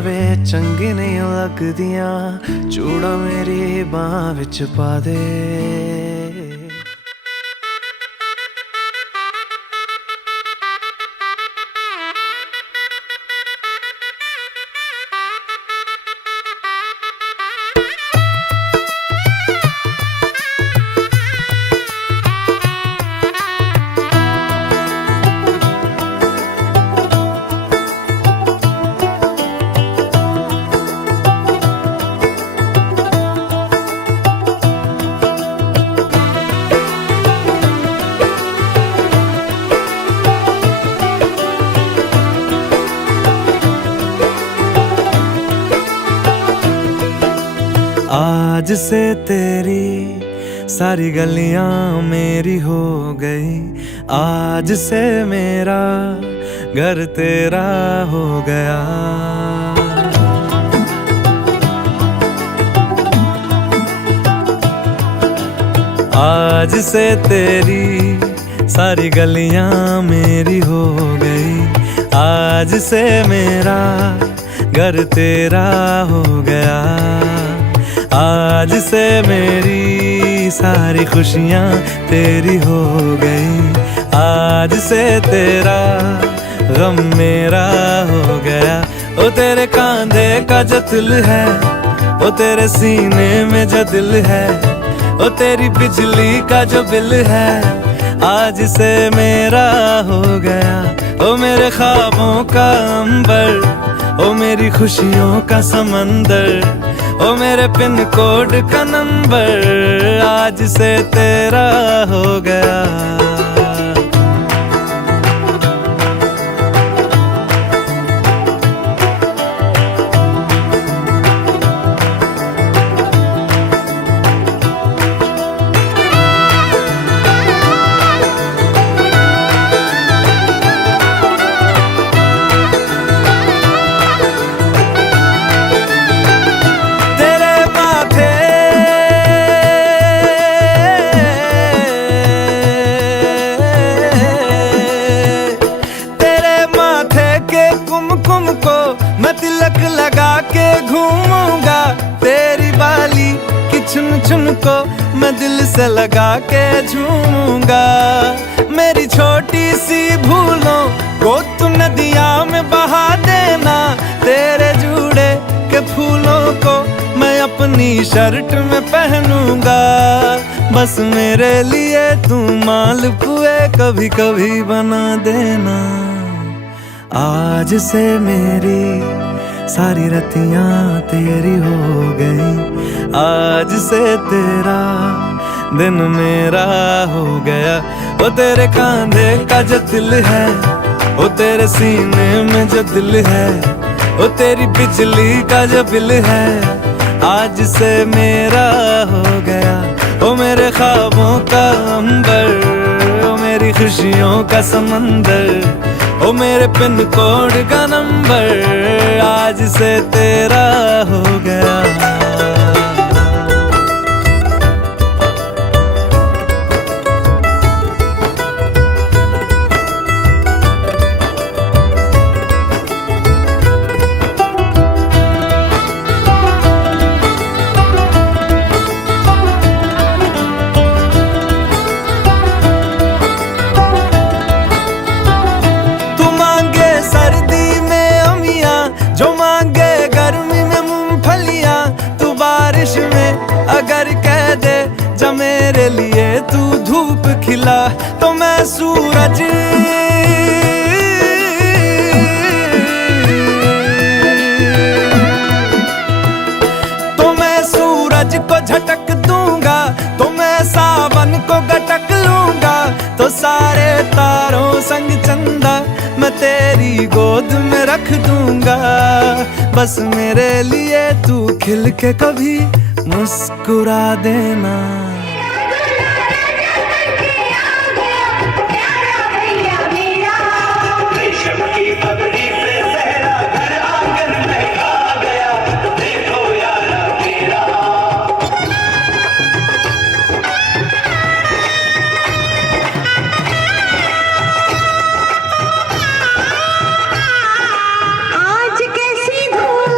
वे चंगी नहीं लगदियां, चूड़ा मेरी बांह विच पा दे। आज से तेरी सारी गलियां मेरी हो गई, आज से मेरा घर तेरा हो गया। आज से तेरी सारी गलियां मेरी हो गई, आज से मेरा घर तेरा हो गया। आज से मेरी सारी खुशियाँ तेरी हो गई, आज से तेरा गम मेरा हो गया। ओ तेरे कांधे का जो दिल है, ओ तेरे सीने में जो दिल है, ओ तेरी बिजली का जो बिल है, आज से मेरा हो गया। ओ मेरे ख्वाबों का अंबर, ओ मेरी खुशियों का समंदर, ओ मेरे पिन कोड का नंबर, आज से तेरा हो गया। मैं तिलक लगा के घूमूंगा, तेरी बाली की चुन चुन को मैं दिल से लगा के झूमूंगा। मेरी छोटी सी भूलों को तू नदिया में बहा देना, तेरे जूड़े के फूलों को मैं अपनी शर्ट में पहनूंगा। बस मेरे लिए तू मालपुए कभी कभी बना देना। आज से मेरी सारी रतियां तेरी हो गई, आज से तेरा दिन मेरा हो गया। वो तेरे कांधे का जो दिल है, वो तेरे सीने में जो दिल है, वो तेरी बिजली का जो बिल है, आज से मेरा हो गया। वो मेरे ख्वाबों का अंबर, वो मेरी खुशियों का समंदर, ओ मेरे पिन कोड का नंबर, आज से तेरा हो गया। जो मांगे गर्मी में मूंगफलियां, तू बारिश में अगर कह दे जा मेरे लिए तू धूप खिला, तो मैं सूरज को झटक दूंगा, तो मैं सावन को गटक लूंगा। तो सारे तारों संग चंदा मैं तेरी गोद में रख दूंगा। बस मेरे लिए तू खिल के कभी मुस्कुरा देना। आज कैसी धूप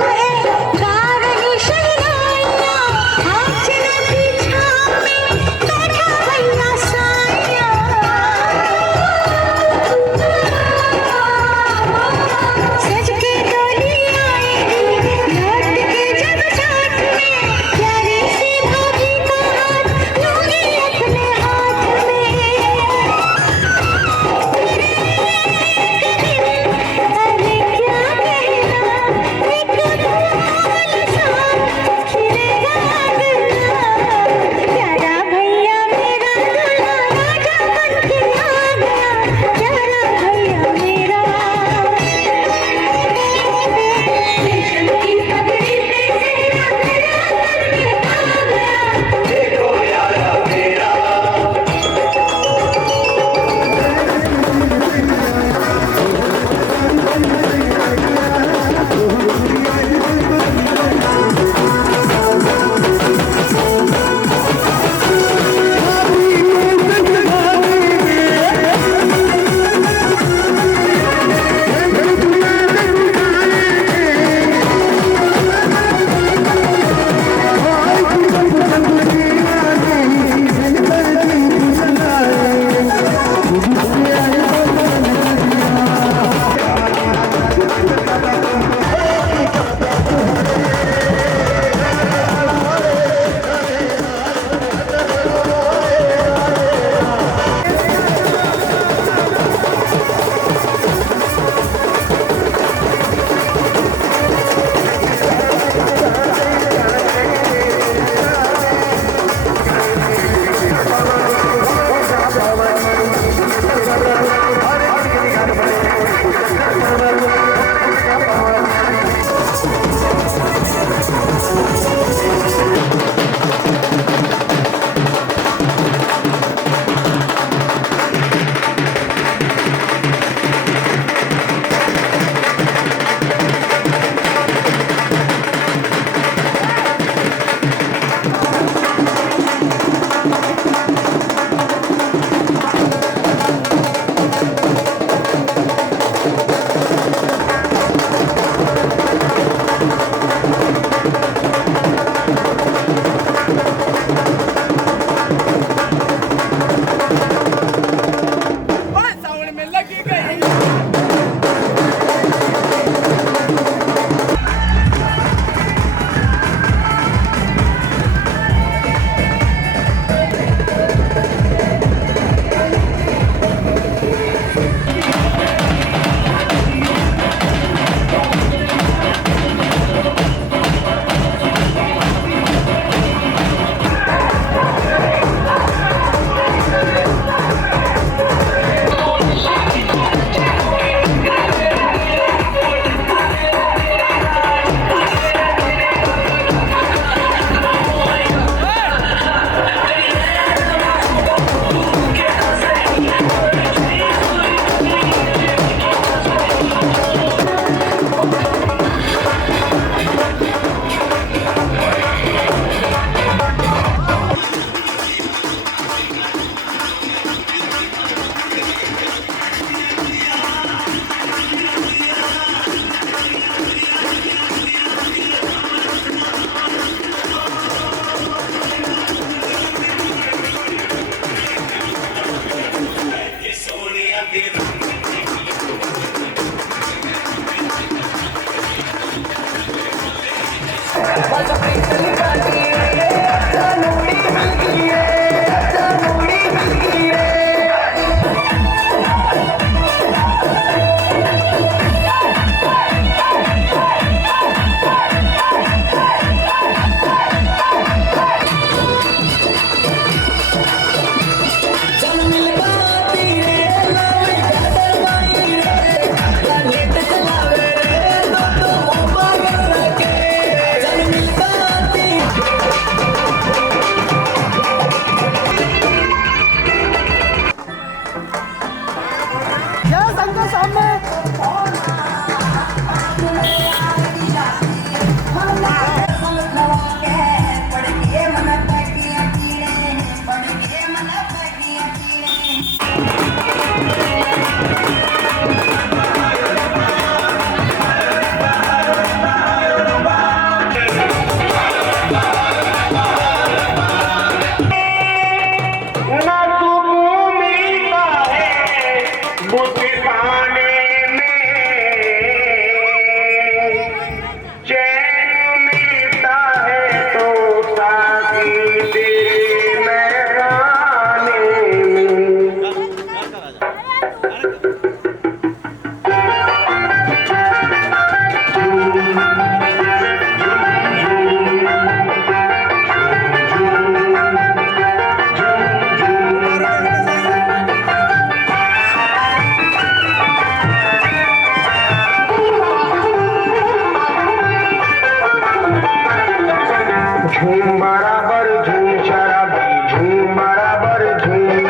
बराबर झूम शराबी झूम बराबर झूम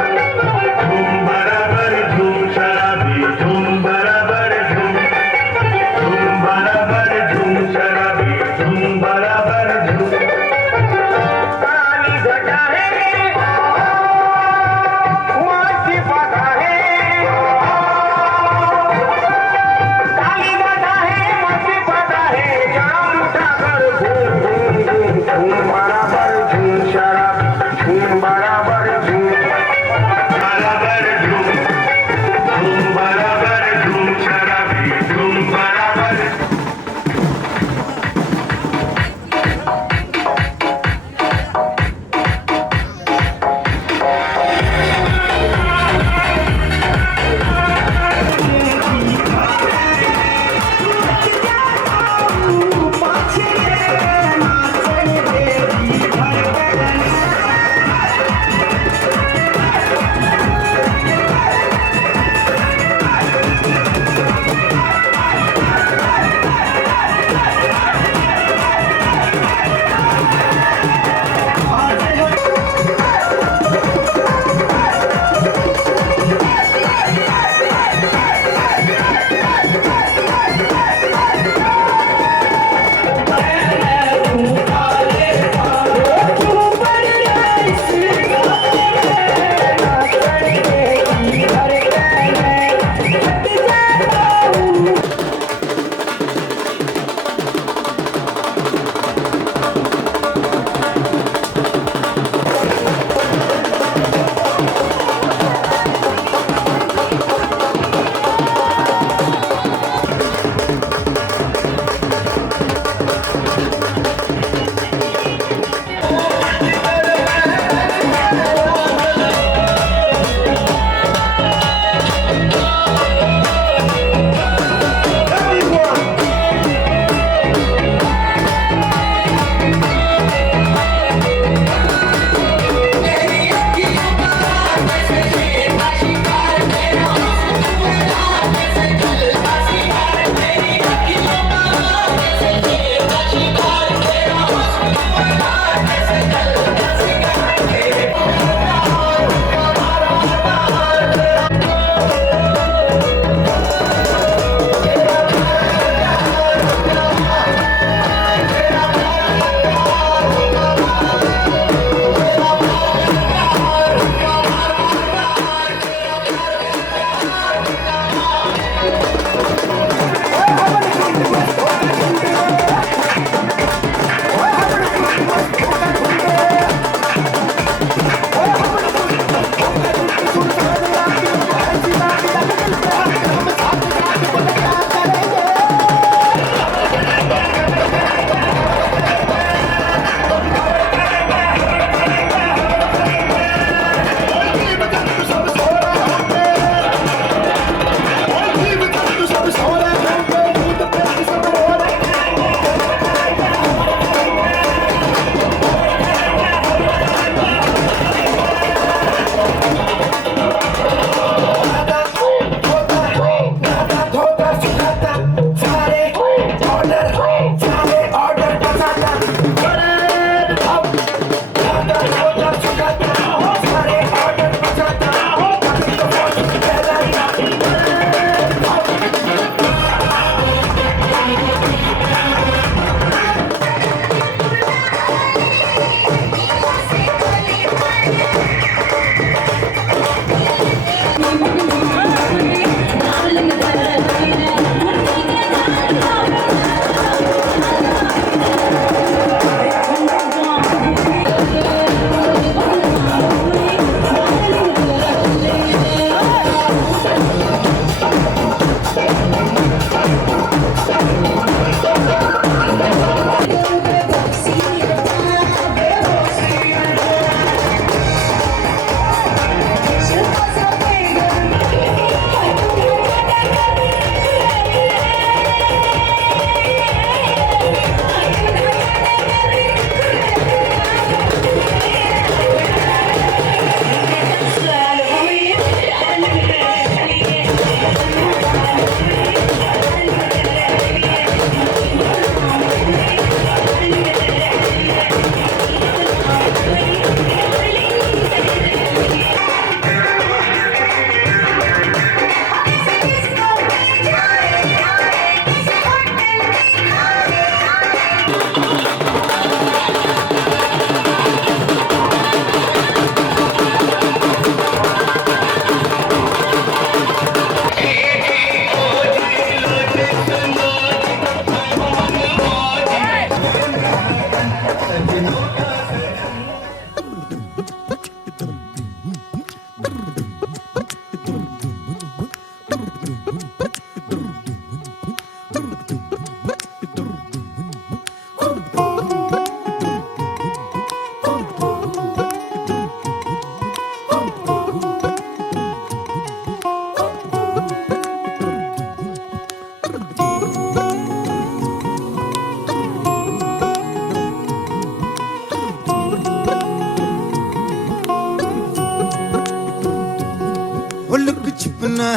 बराबर झूम शराबी झूम बराबर झूम बराबर झूम शराबी झूम बराबर झूम काली घटा है माझी बाधा है काली घटा है माझी बाधा है जाम उठाकर घूम घूम घूम झूम बराबर झूम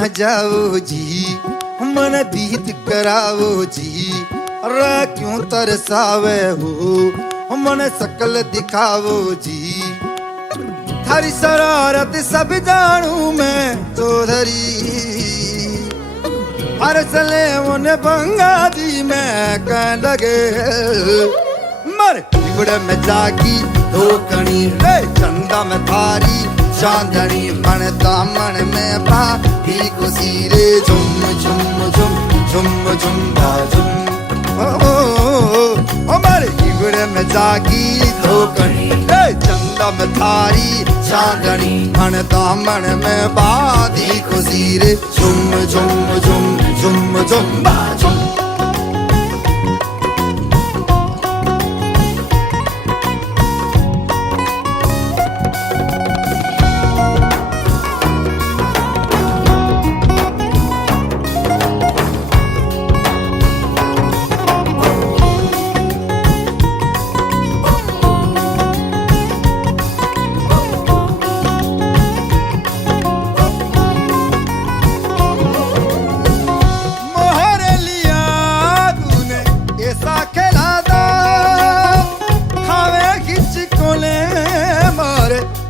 न जाओ जी, मन दीद करावो जी। अरे क्यों तरसावे हो, मन शकल दिखावो जी। थारी शरारत सब जानू मैं चौधरी, हर चले उन्हें बंगा दी मैं कह लगे। मर बिगड़ में जागी धोकनी रे, चंदा में थारी चांदनी। मन दामन में बाती खुशी रे, झुम झुम झुम झुम झुम झुम। ओ मर बिगड़ में जागी धोकनी रे, चंदा में थारी चांदनी। मन दामन में बाती खुशी रे, झुम झुम झुम झुम झुम झुम।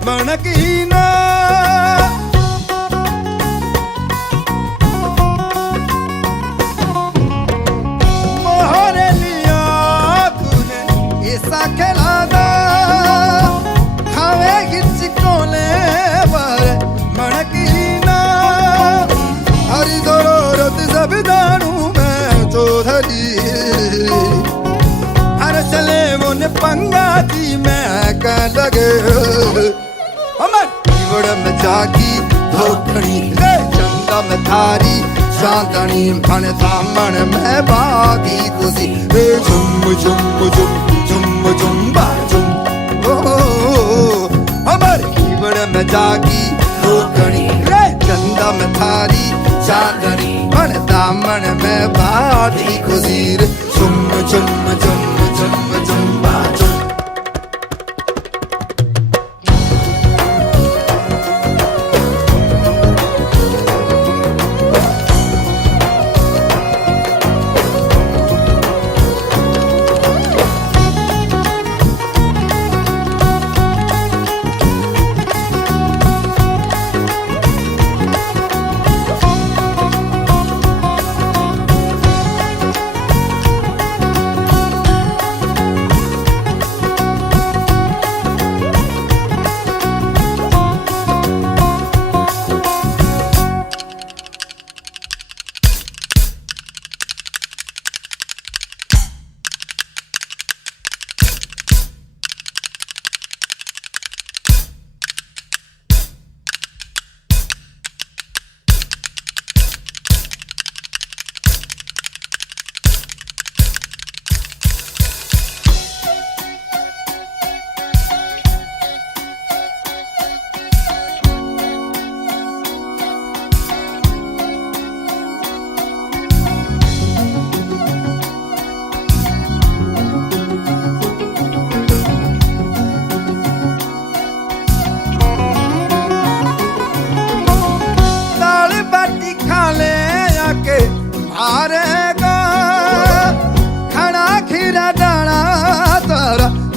मनकीना मोहरे लिया तूने ऐसा खेला दा, खावे गिच कोले पर मनकीना। हरी जरूरत सब जानू मैं चौधरी, हर चले मुन पंगा दी मैं कह लगे। अमर बिगड़ में जागी धोकनी रे, चंदा में थारी चांदनी। मन दामन में बागी खुशी रे, झुम झुम झुम झुम झुम झुम। अमर बिगड़ में जागी धोकनी रे, चंदा में थारी चांदनी। मन दामन में बागी खुशी रे, झुम झुम झुम झुम झुम झुम।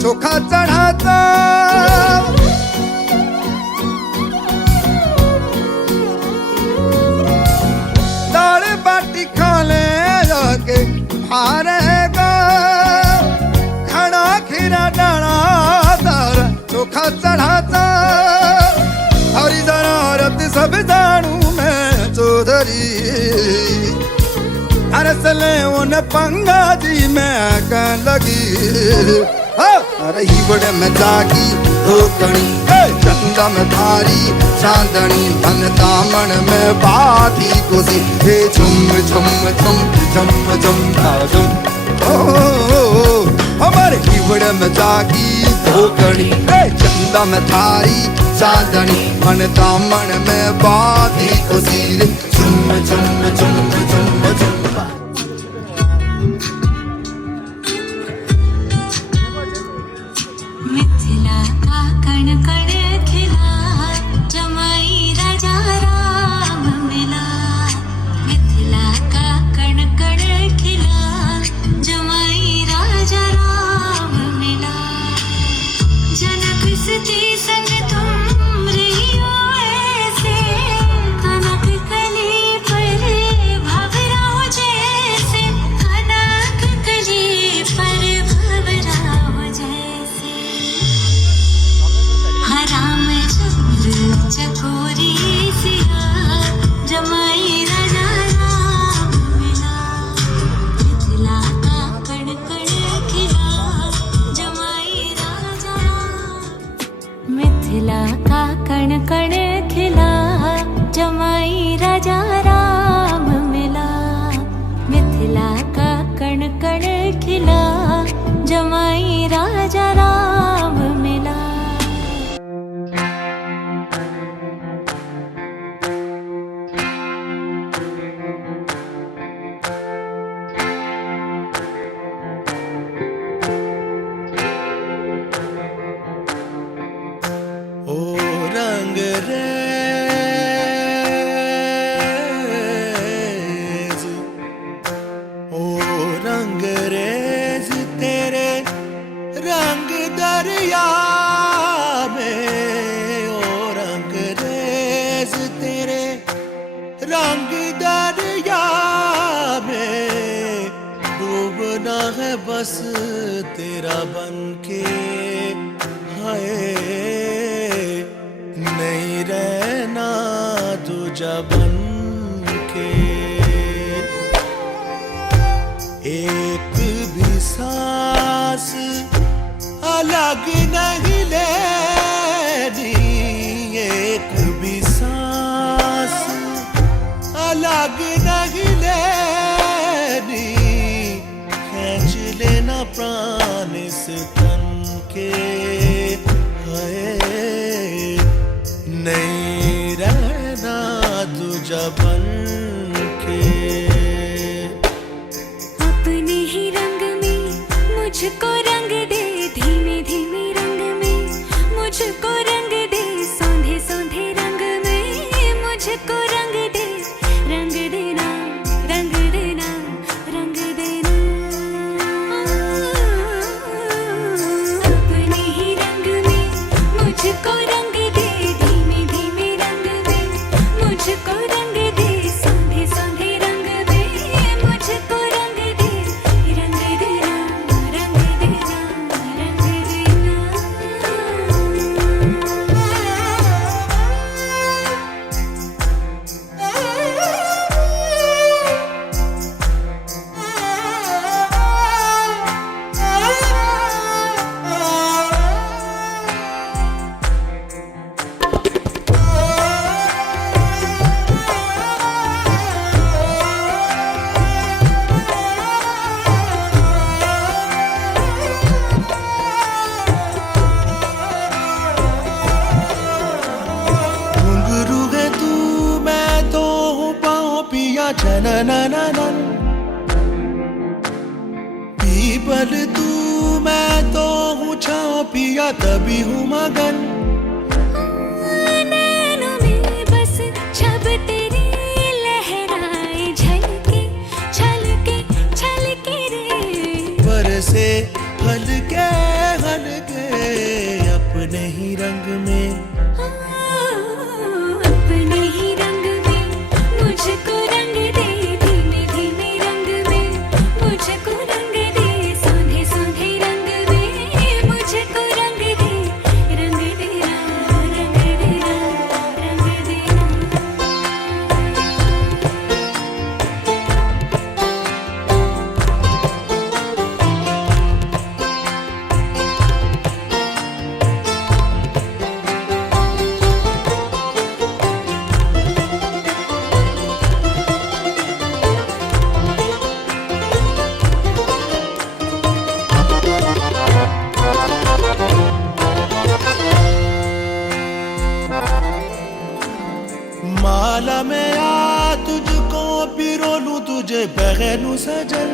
चोखा चढ़ाता दाल बाटी खा ले जाके हारेगा। खड़ा खीरा डाला तार चोखा चढ़ाता। हरी जरूरत सब जानू मैं चौधरी, हर सले उन पंगा जी मैं कह लगी। अरे बड़े में जागी धोकनी चंदा में थारी चांदनी। धन दामन में बाती खुशी हे, झुम झुम झुम झुम झुम झुम। हमारे बड़े में जागी धोकनी चंदा में थारी चांदनी। धन दामन में बाती खुशी रे, झुम झुम झुम झुम झुम। मिथिला का कण कण खिला, जमाई राजा राम मिला। किसकी संग तुम रही हो ऐसे, कनक कली पर भंवरा हो जैसे, कनक कली पर भंवरा हो जैसे। हराम चंद्र चकोरी सिया, जमाई राजा राम मिला, मिथिला का कण कण खिला, जमाई राजा राम। मिथिला का कण कण खिला, जमाई राजा राम मिला, मिथिला का कण कण खिला, जमाई राजा राम मिला। ओ रंग रेज, ओ रंग रेज तेरे रंग दरिया में, ओ रंग रेज तेरे रंग दरिया में, डूबना है बस तेरा बनके, हाय नहीं रहना तुझा बनके। एक भी सांस अलग नहीं लेनी, एक भी सांस अलग नहीं लेनी, खींच लेना प्राण इस तन के, हाय नहीं रहना तुझा बनके। अपने ही रंग में मुझको रंग दे, धीमे धीमे रंग में मुझको रंग दे, सौंधे सौंधे रंग में मुझको रंग दे, रंग देना रंग देना रंग देना। अपने ही रंग में मुझको रंग दे, धीमे धीमे रंग में मुझको रंग दे, सौंधे सौंधे रंग में मुझको रंग दे, रंग देना रंग देना रंग देना। घुंघरू है तू मैं तो हूँ पाँव पिया चननननन, पीपल तू मैं तो हूँ छाँव पिया तभी हूँ मगन। नैनों में बस छब तेरी लहराए, झलके छलके छलके रे, बरसे हल्के हल्के अपने ही रंग में, अपने ही रंग में मुझको रंग दे, धीमे धीमे रंग में मुझको रंग दे, सौंधे सौंधे रंग में मुझको रंग दे, रंग देना रंग देना रंग देना। माला में आ तुझको पिरो लूं, तुझे पहनूं सजन,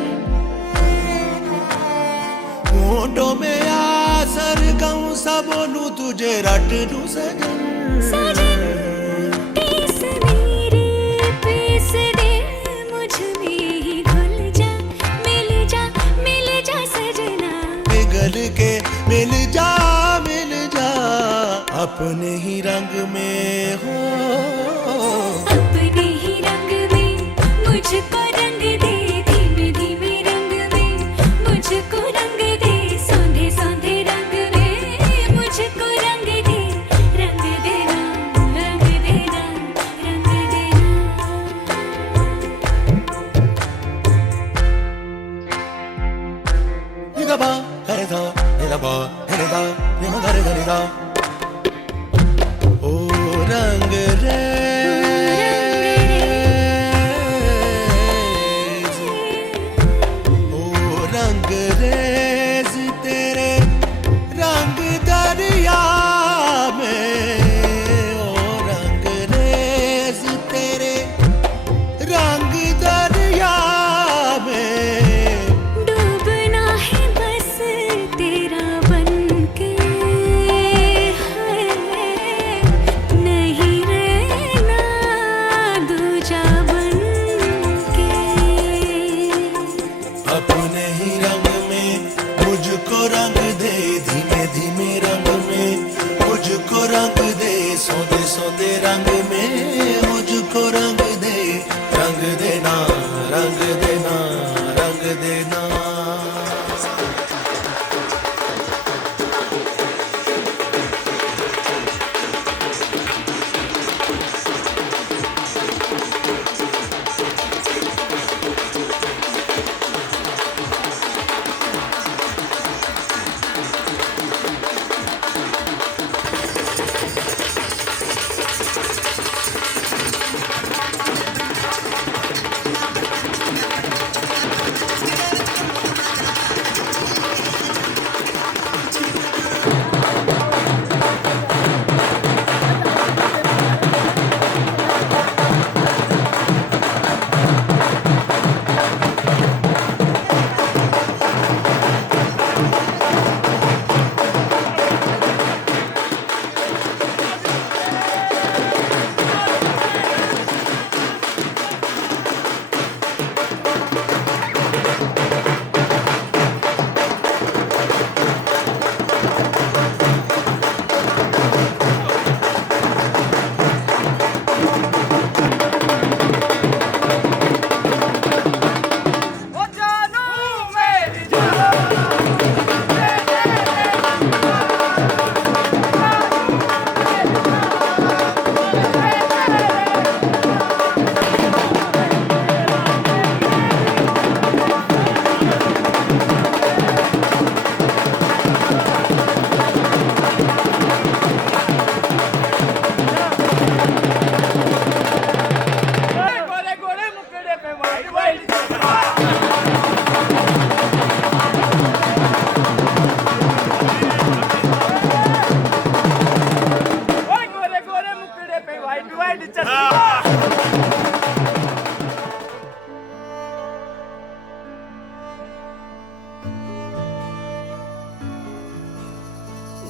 होठों में आ सरगम सा बोलूं, तुझे रट लूं सजन। सजन पीस मेरे पीस दे, मुझ में ही घुल जा मिल जा सजना, पिघल के मिल जा अपने ही रंग में हो, अपने ही रंग में मुझको रंग दे, धीमे धीमे रंग में मुझको रंग दे, सौंधे सौंधे रंग में मुझको रंग दे, रंग देना रंग देना रंग देना। निदा बा हरे दा निदा बा हरे दा निदा हरे दा निदा, ओ रंग रे अंग्रेज तेरे रंग दरिया में, ओ अंग्रेज तेरे रंग दरिया में, डूबना है बस तेरा बनके, नहीं रहना दूजा बनके। अपने ही रंग में मुझको रंग दे, धीमे धीमे रंग में मुझको रंग दे, सौदे सौदे रंग में मुझको रंग दे, रंग देना रंग देना रंग देना।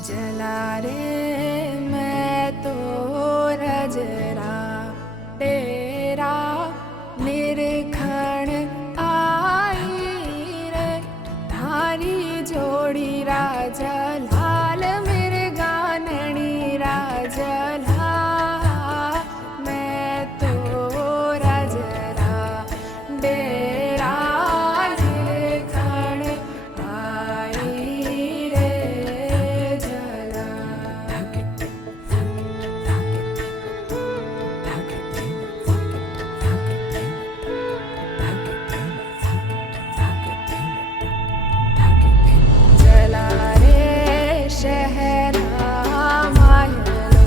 जला रे मैं तो रजरा तेरा निरखण आई रे, थारी जोड़ी राजा लाल मेरे गाननी राजा लाल, मैं तो रजरा डेरा निरखण आई रे जला। जला रे शहरा मायलो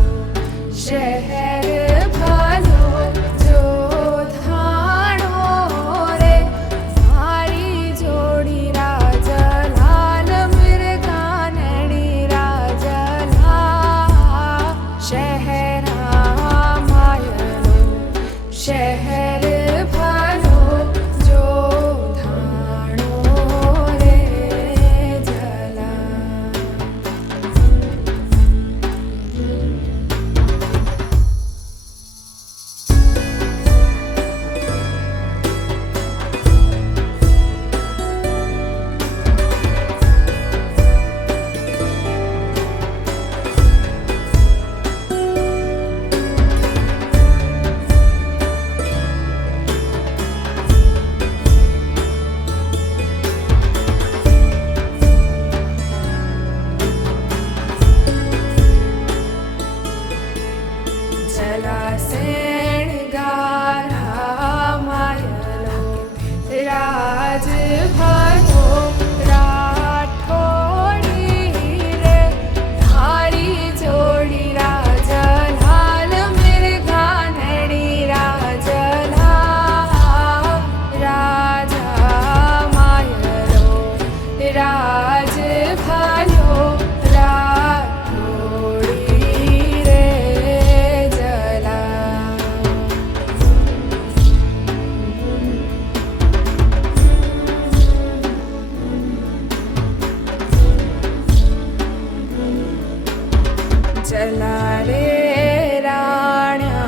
चला रे राण्या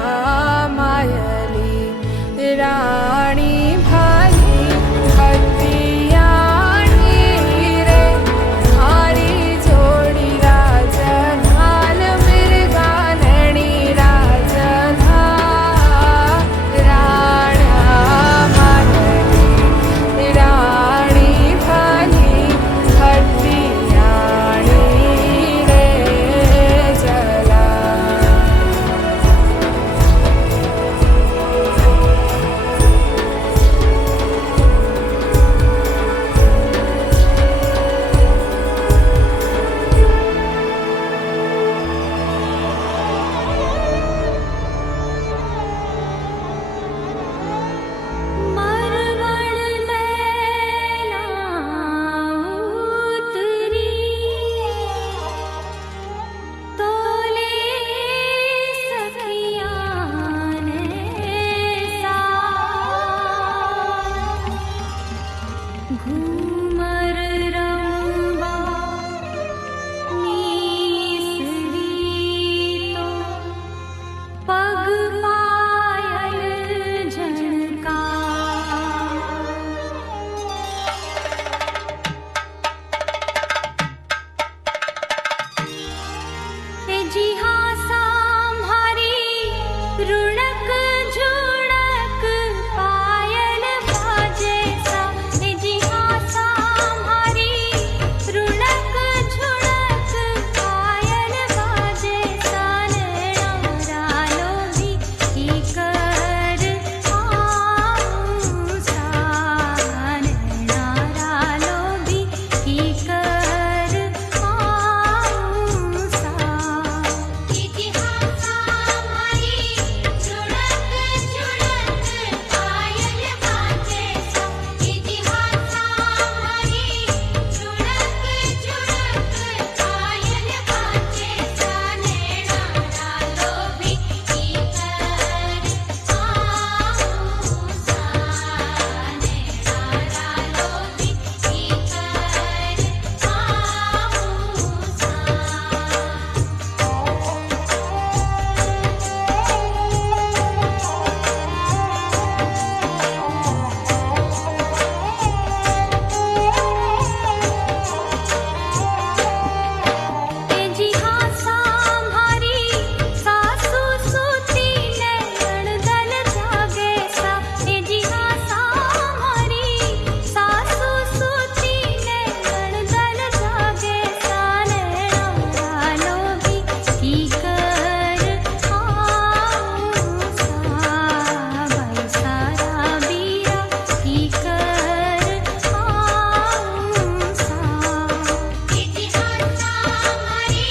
मायली राणी भाली हत्याणी रे थारी जोडी राजलाल मिरगानणी राजला राण्या मायली राणी भाली हत्याणी रे जला मरवण लैला उतरी तोले सखियाँ ने घूमर रंबा नीसरी तो पग पायल झनका जी हाँ सांभारी रुणक झुणक पायल बाजे सा जी हाँ सांभारी रुणक झुणक पायल बाजे सा नैना भी की कर आऊं सा नैना भी की कर आऊं सा इतिहास हमारी झुणक झुणक पायल बाजे सा इतिहास हमारी झुणक झुणक पायल बाजे सा नैना भी की कर आऊं सा नैना भी की कर आऊं सा जी हाँ सांभारी सासू सूती नैणदल जागे सा जी हाँ सांभारी सासू सूती नैणदल जागे सा नैना भी की कर आऊं सा भाई सारा बीरा की कर आऊं सा इतिहास हमारी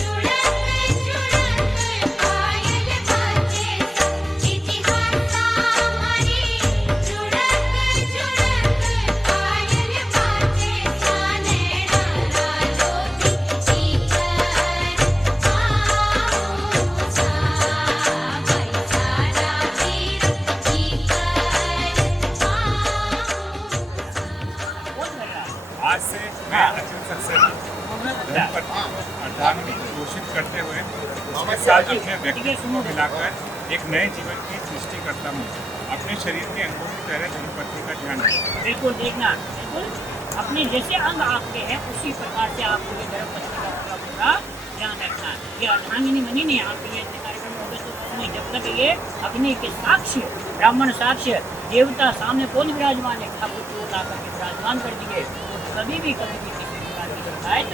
झुणक झुणक पायल बाजे सा इतिहास हमारी झुणक झुणक पायल बाजे सा नैना भी की कर आऊं सा भाई सारा वीर की कर आज से मैं अचल सक्सेना धर्मपत्नी अर्धांगिनी घोषित करते हुए उसके साथ अपने व्यक्तित्व को मिलाकर एक नए जीवन की सृष्टि करता हूँ। अपने शरीर के अंगों की तरह धर्मपत्नी का ध्यान रखें। बिल्कुल देखना बिल्कुल अपने जैसे अंग आपके हैं उसी प्रकार से आपको ये धर्मपत्नी का पूरा ध्यान रखना। ये अर्धांगिनी मनी ने आपके लिए ऐसे कार्यक्रम होगा तो नहीं, जब तक ये अग्नि के साक्ष्य ब्राह्मण साक्ष्य देवता सामने कौन विराजमान है ठाकुर को ला करके विराजमान कर दिए तो कभी भी किसी प्रकार की शिकायत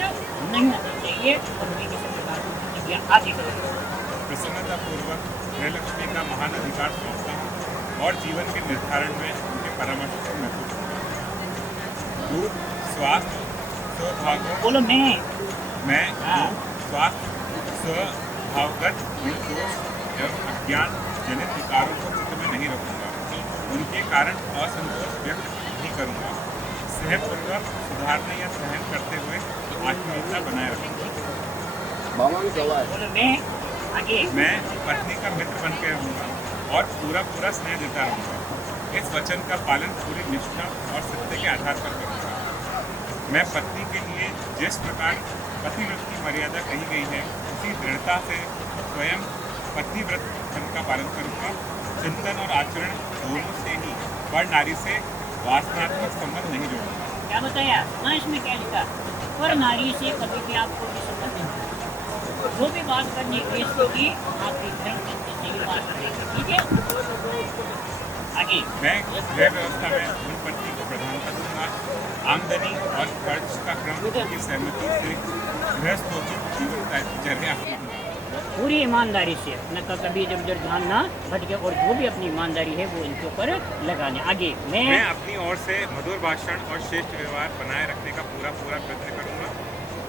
नहीं आनी चाहिए और नहीं किसी प्रकार की प्रतिक्रिया आदि करेंगे। प्रसन्नतापूर्वक गृहलक्ष्मी का महान अधिकार सौंपता हूँ और जीवन के निर्धारण में उनके परामर्श को महत्व दूंगा। दूध स्वास्थ्य स्वभाव बोलो मैं दूध स्वास्थ्य स्वभावगत गुण दोष एवं अज्ञान जनित विकारों को चित्त में नहीं रखूंगा। उनके कारण असंतोष व्यक्त नहीं करूंगा। स्नेहपूर्वक सुधारने या सहन करते हुए आत्मीयता बनाए रखूंगा। बोलो मैं आगे मैं पत्नी का मित्र बन के रहूँगा और पूरा स्नेह देता रहूँगा। इस वचन का पालन पूरी निष्ठा और सत्य के आधार पर करूँगा। मैं पत्नी के लिए जिस प्रकार पतिव्रत की मर्यादा कही गई है उसी दृढ़ता से स्वयं पतिव्रत धर्म का पालन करूंगा। चिंतन और आचरण दोनों से ही वर नारी से वासनात्मक संबंध नहीं जोड़ूंगा। क्या बताया ना, इसमें क्या लिखा? पर नारी से कभी भी आपको भी संबंध नहीं, जो भी बात करनी है इसकी आपकी धर्म से ही बात करेगी, ठीक है। आगे मैं गृह व्यवस्था में उन पत्नी को प्रधानता दूंगा। आमदनी और खर्च का क्रम की सहमति से गृहस्थोचित जीवन चर्या अपनाऊंगा। पूरी ईमानदारी से न कभी इधर उधर ध्यान ना भटके और जो भी अपनी ईमानदारी है वो इनके ऊपर लगाने। आगे मैं अपनी ओर से मधुर भाषण और श्रेष्ठ व्यवहार बनाए रखने का पूरा प्रयत्न करूंगा।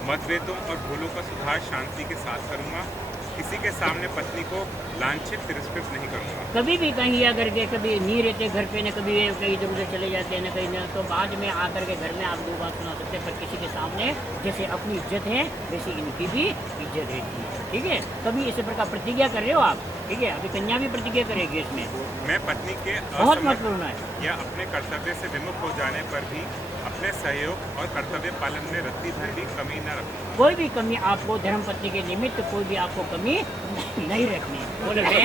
मतभेदों और भूलों का सुधार शांति के साथ करूंगा। किसी के सामने पत्नी को लांछित तिरस्कृत नहीं करूंगा। कभी भी कहीं अगर के कभी नहीं रहते घर पे न कभी कहीं इधर उधर चले जाते हैं न कहीं न, तो बाद में आकर के घर में आप दो बात सुना सकते हैं, पर किसी के सामने जैसे अपनी इज्जत है वैसे इनकी भी इज्जत रहती है, ठीक है। कभी इसी प्रकार प्रतिज्ञा कर रहे हो आप, ठीक है। अभी कन्या भी प्रतिज्ञा करेगी इसमें। मैं पत्नी के बहुत महत्वपूर्ण है या अपने कर्तव्य से विमुख हो जाने पर भी अपने सहयोग और कर्तव्य पालन में रत्ती भर भी कमी न रखूंगा। कोई भी कमी आपको धर्मपत्नी के निमित्त कोई भी आपको कमी नहीं रखनी। बोलो मैं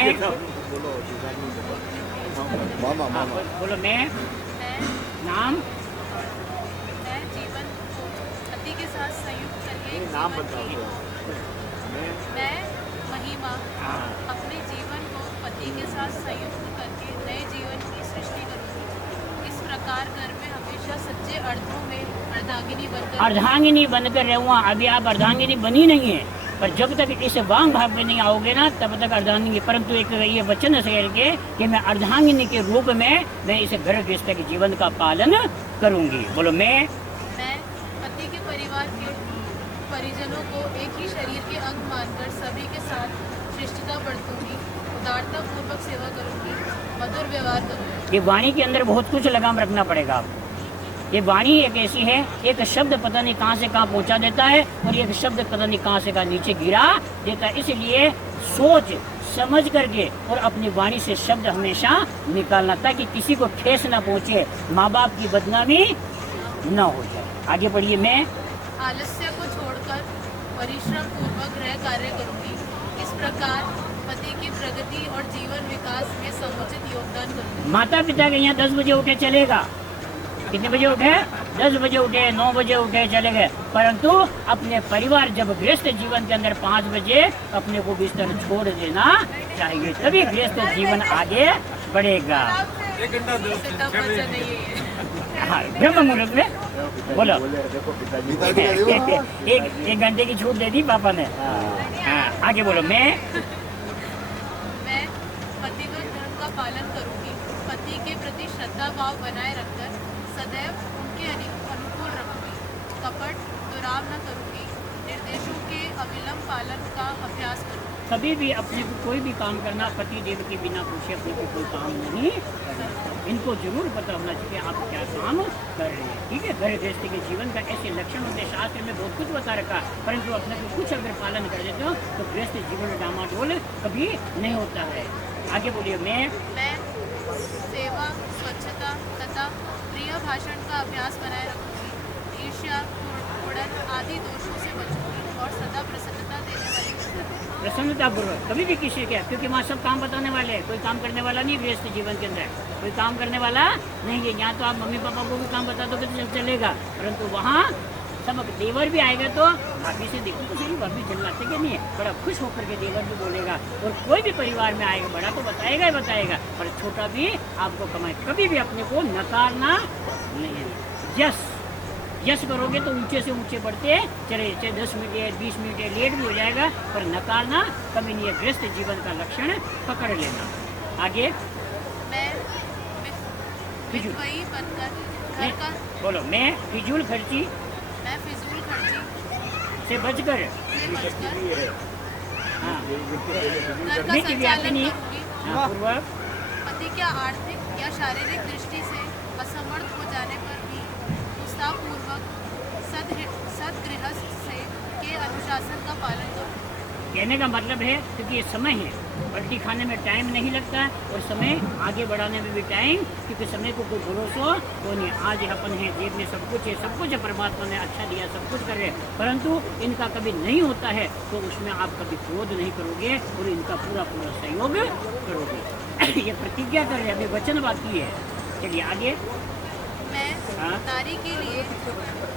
बोलो मैं नाम मैं जीवन को पति के साथ संयुक्त करके नाम मैं महिमा अपने जीवन को पति के साथ संयुक्त करके नए जीवन की सृष्टि करूंगी। इस प्रकार घर में हमेशा सच्चे अर्थों में अर्धांगिनी बनकर रहूँगा। अभी आप अर्धांगिनी बनी नहीं है, पर जब तक इस वाम भाव में नहीं आओगे ना तब तक अर्धांगिनी। परंतु एक ये वचन है कि मैं अर्धांगिनी के रूप में मैं इस घर गृहस्थ के जीवन का पालन करूंगी। बोलो मैं पति के परिवार के परिजनों को एक ही शरीर के अंग मानकर सभी के साथ श्रेष्ठता बरतूंगी, उदारता पूर्वक सेवा करूंगी, मधुर व्यवहार करूंगी। ये वाणी के अंदर बहुत कुछ लगाम रखना पड़ेगा आपको। ये वाणी एक ऐसी है, एक शब्द पता नहीं कहाँ से कहाँ पहुँचा देता है और एक शब्द पता नहीं कहाँ से कहाँ नीचे गिरा देता है। इसलिए सोच समझ करके और अपनी वाणी से शब्द हमेशा निकालना, ताकि किसी को ठेस ना पहुँचे, माँ बाप की बदनामी न हो जाए। आगे बढ़िए। मैं आलस्य को छोड़कर परिश्रम पूर्वक गृह कार्य करूंगी। इस प्रकार पति की प्रगति और जीवन विकास में समुचित योगदान करूंगी। माता पिता के यहाँ 10 बजे उठे चलेगा, कितने बजे उठे? 10 बजे उठे, 9 बजे उठे चले गए, परंतु अपने परिवार जब गृहस्थ जीवन के अंदर 5 बजे अपने को बिस्तर छोड़ देना चाहिए, तभी गृहस्थ जीवन आगे बढ़ेगा। हाँ, ब्रह्म मुहूर्त में बोलो। एक घंटे की छूट दे दी पापा ने। हाँ, आगे बोलो। मैं पतिव्रत धर्म का पालन करूंगी। पति के प्रति श्रद्धा भाव बनाए रखकर सदैव उनके अनुकूल रखूंगी। कपट दुराव न करूंगी। निर्देशों के अविलंब पालन का अभ्यास करूंगी। कभी भी अपने को कोई भी काम करना पति देव के बिना पूछे अपने को कोई काम नहीं करना। इनको जरूर पता होना चाहिए आप क्या काम कर रहे हैं, ठीक है। घर गृहस्थी के जीवन का ऐसे लक्षण होते, शास्त्र में बहुत कुछ बता रखा, परंतु अपने को कुछ अगर पालन कर देते हो तो गृहस्थ जीवन डामाडोल कभी नहीं होता है। आगे बोलिए। मैं सेवा, स्वच्छता तथा प्रिय भाषण का अभ्यास बनाए रखूंगी। ईर्ष्या, कुड़न आदि दोषों से बचूंगी और सदा प्रसन्नता देने वाली प्रसन्नता पूर्वक कभी भी किसी के, क्योंकि वहाँ सब काम बताने वाले हैं, कोई काम करने वाला नहीं। गृहस्थ जीवन के अंदर कोई काम करने वाला नहीं है। यहाँ तो आप मम्मी पापा को भी काम बता दोगे तो चलेगा, परंतु वहाँ सब देवर भी आएगा तो भाभी से देखो तो सही, भाभी चिल्लाते कि नहीं है, बड़ा खुश होकर के देवर भी बोलेगा। और कोई भी परिवार में आएगा बड़ा तो बताएगा ही बताएगा, पर छोटा भी आपको कमाए। कभी भी अपने को नकारना नहीं है। यस करोगे तो ऊंचे से ऊंचे बढ़ते चले, चाहे 10 मिनट या 20 मिनट या लेट भी हो जाएगा, पर नकारना कभी नहीं है। गृहस्थ जीवन का लक्षण पकड़ लेना। आगे मैं विधवई बनकर घर का बोलो। मैं फिजूल खर्ची से बचकर हाँ पूर्वक पति के आर्थिक या शारीरिक दृष्टि से असमर्थ हो जाने पर भी उत्साहपूर्वक सदगृहस्थ से के अनुशासन का पालन करूँ। कहने का मतलब है क्योंकि ये समय है, पलटी खाने में टाइम नहीं लगता है और समय आगे बढ़ाने में भी टाइम, क्योंकि समय को कोई भरोसा तो नहीं। आज अपन है, जेब में सब कुछ है, परमात्मा ने अच्छा दिया, सब कुछ कर रहे हैं, परंतु इनका कभी नहीं होता है तो उसमें आप कभी क्रोध नहीं करोगे और इनका पूरा सहयोग करोगे। ये प्रतिज्ञा कर रहे हैं, अभी वचन बाकी है। चलिए आगे। मैं हाँ। नारी के लिए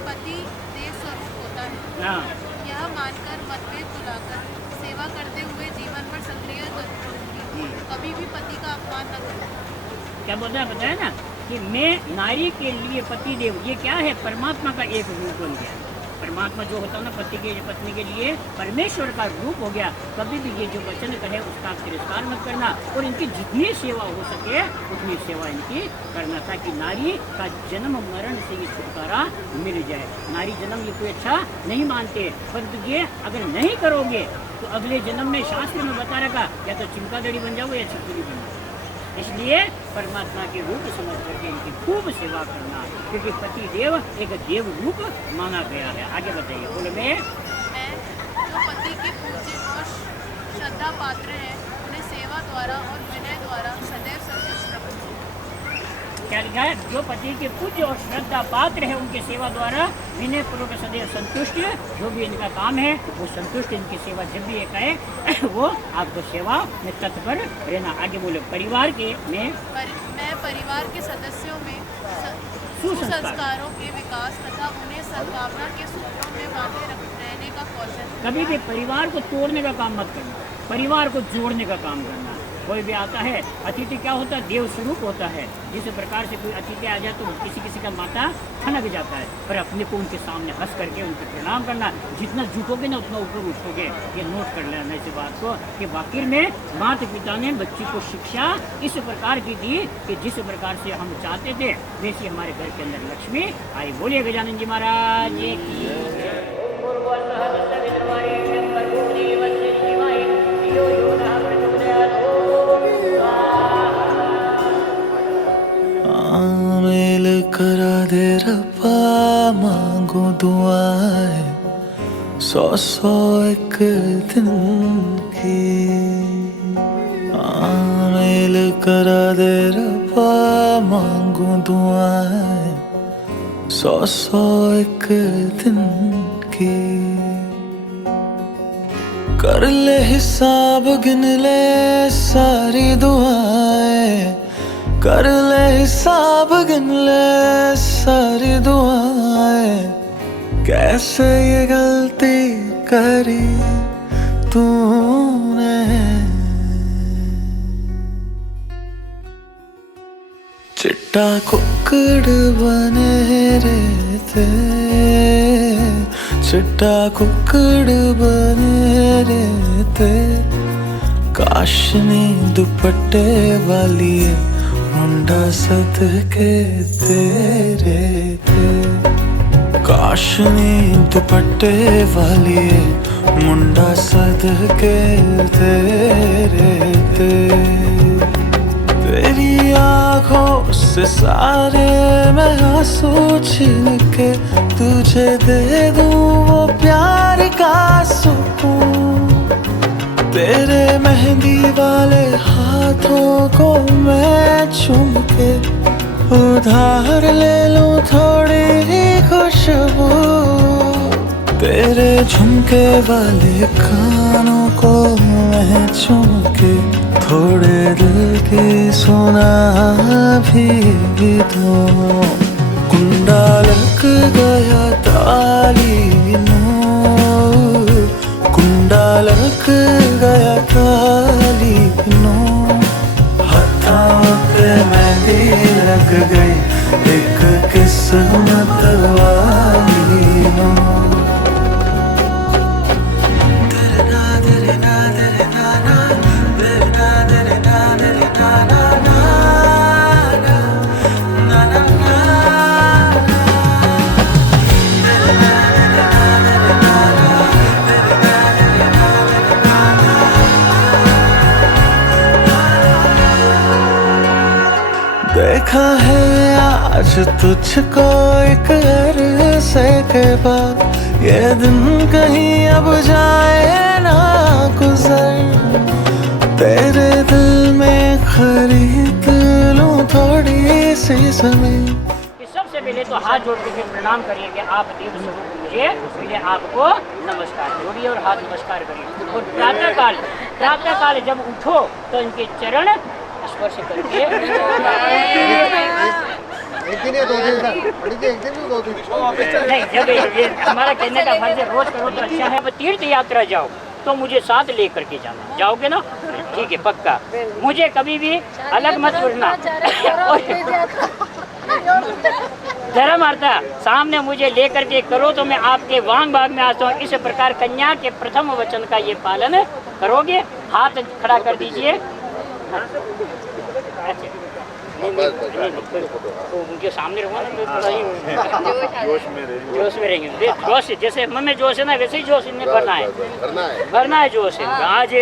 पति देव स्वरूप होता है, हाँ, यह मानकर मतभेद भुलाकर सेवा करते हुए जीवन भर सक्रिय रहूंगी, कभी भी पति का अपमान न करूंगी। क्या बोलता है, बताया ना कि मैं नारी के लिए पति देव, ये क्या है, परमात्मा का एक रूप बन गया। परमात्मा जो होता है ना पति के पत्नी के लिए परमेश्वर का रूप हो गया। कभी भी ये जो वचन कहे उसका तिरस्कार मत करना और इनकी जितनी सेवा हो सके उतनी सेवा इनकी करना, ताकि नारी का जन्म मरण से ये छुटकारा मिल जाए। नारी जन्म ये कोई अच्छा नहीं मानते, परंतु ये अगर नहीं करोगे तो अगले जन्म में शास्त्र में बता रखा या तो चिमकादड़ी बन जाओ या छिपकली बन जाओ। इसलिए परमात्मा के रूप समझ करके इनकी खूब सेवा करना, क्योंकि पति देव एक देव रूप माना गया है। आगे बताइए। बोले मैं जो पति के पूज्य और श्रद्धा पात्र है उन्हें सेवा द्वारा और विनय द्वारा सदैव संतुष्ट रखूंगी। क्या लिखा है, जो पति के पूज्य और श्रद्धा पात्र है उनके सेवा द्वारा विनय पूर्वक सदैव संतुष्ट, जो भी इनका काम है वो संतुष्ट, इनकी सेवा जब भी एक है वो आपको सेवा में तत्पर रहना। आगे बोले परिवार के मैं परिवार के सदस्यों में सुसंस्कारों के विकास तथा उन्हें सद्भावना के सूत्रों में बांधे रहने का कौशल। कभी भी परिवार को तोड़ने का काम मत करना, परिवार को जोड़ने का काम करना। कोई भी आता है, अतिथि क्या होता है, देव स्वरूप होता है। जिस प्रकार से कोई अतिथि आ जाए तो किसी किसी का माथा ठनक जाता है, पर अपने को उनके सामने हंस करके उनको प्रणाम करना। जितना झुकोगे ना उतना ऊपर उठोगे। ये नोट कर लेना इस बात को कि वाकई में माता पिता ने बच्ची को शिक्षा इस प्रकार की दी कि जिस प्रकार से हम चाहते थे वैसे हमारे घर के अंदर लक्ष्मी आई। बोलिए गजानन जी महाराज की। मेल करा दे रब्बा, मांगो दुआएं 100 एक दिन की। मेल करा दे रब्बा, मांगो दुआएं 100 एक दिन की। कर ले हिसाब, गिन ले सारी दुआएं, कर ले हिसाब, गिन ले सारी दुआएं। कैसे ये गलती करी तूने, चिट्टा कुक्कड़ बने रहते, चिट्टा कुक्कड़ बने रहते। काशनी दुपट्टे वाली मुंडा सदके तेरे थे। काशनी दुपट्टे वाली मुंडा सदके तेरे थे। तेरी आँखों से सारे मैं आंसू छीन के तुझे दे दूं वो प्यार का सुकून। तेरे मेहंदी वाले हाथों को मैं चूम के उधार ले लूं थोड़ी ही खुशबू। तेरे झुमके वाले कानों को मैं चूम के थोड़े दिल की सुना भी दूं। कुंडा लग गया ताली नूर, कुंडा लग गया ताली नूर। हाथों पे मेहंदी लग गई एक किस्मत वाली नूर। देखा है आज तुझको एक अरसे के बाद, ये दिन कहीं अब जाए ना गुजर, तेरे दिल में खरीद लूं थोड़ी सी जमीन। सबसे पहले तो हाथ जोड़ के प्रणाम करिए कि आप देव स्वरूप मुझे, पहले आपको नमस्कार जोड़िए और हाथ नमस्कार करिए। और प्रातः काल जब उठो तो इनके चरण स्पर्श करके नहीं, जब ये हमारा कहने का फर्ज है, रोज करो तो अच्छा है। अब तीर्थ यात्रा जाओ तो मुझे साथ लेकर के जाना, जाओगे ना? ठीक है, पक्का। मुझे कभी भी अलग मत छोड़ना। धर्म अर्थ सामने मुझे लेकर के करो तो मैं आपके वांग भाग में आता हूँ। इस प्रकार कन्या के प्रथम वचन का ये पालन करोगे। हाथ खड़ा कर दीजिए। अच्छा, तो उनके सामने रहूँगा ना, थोड़ा ही जोश में रहेंगे। जोश जैसे मन में जोश है ना, वैसे ही जोश इनमें भरना है जोश है। आज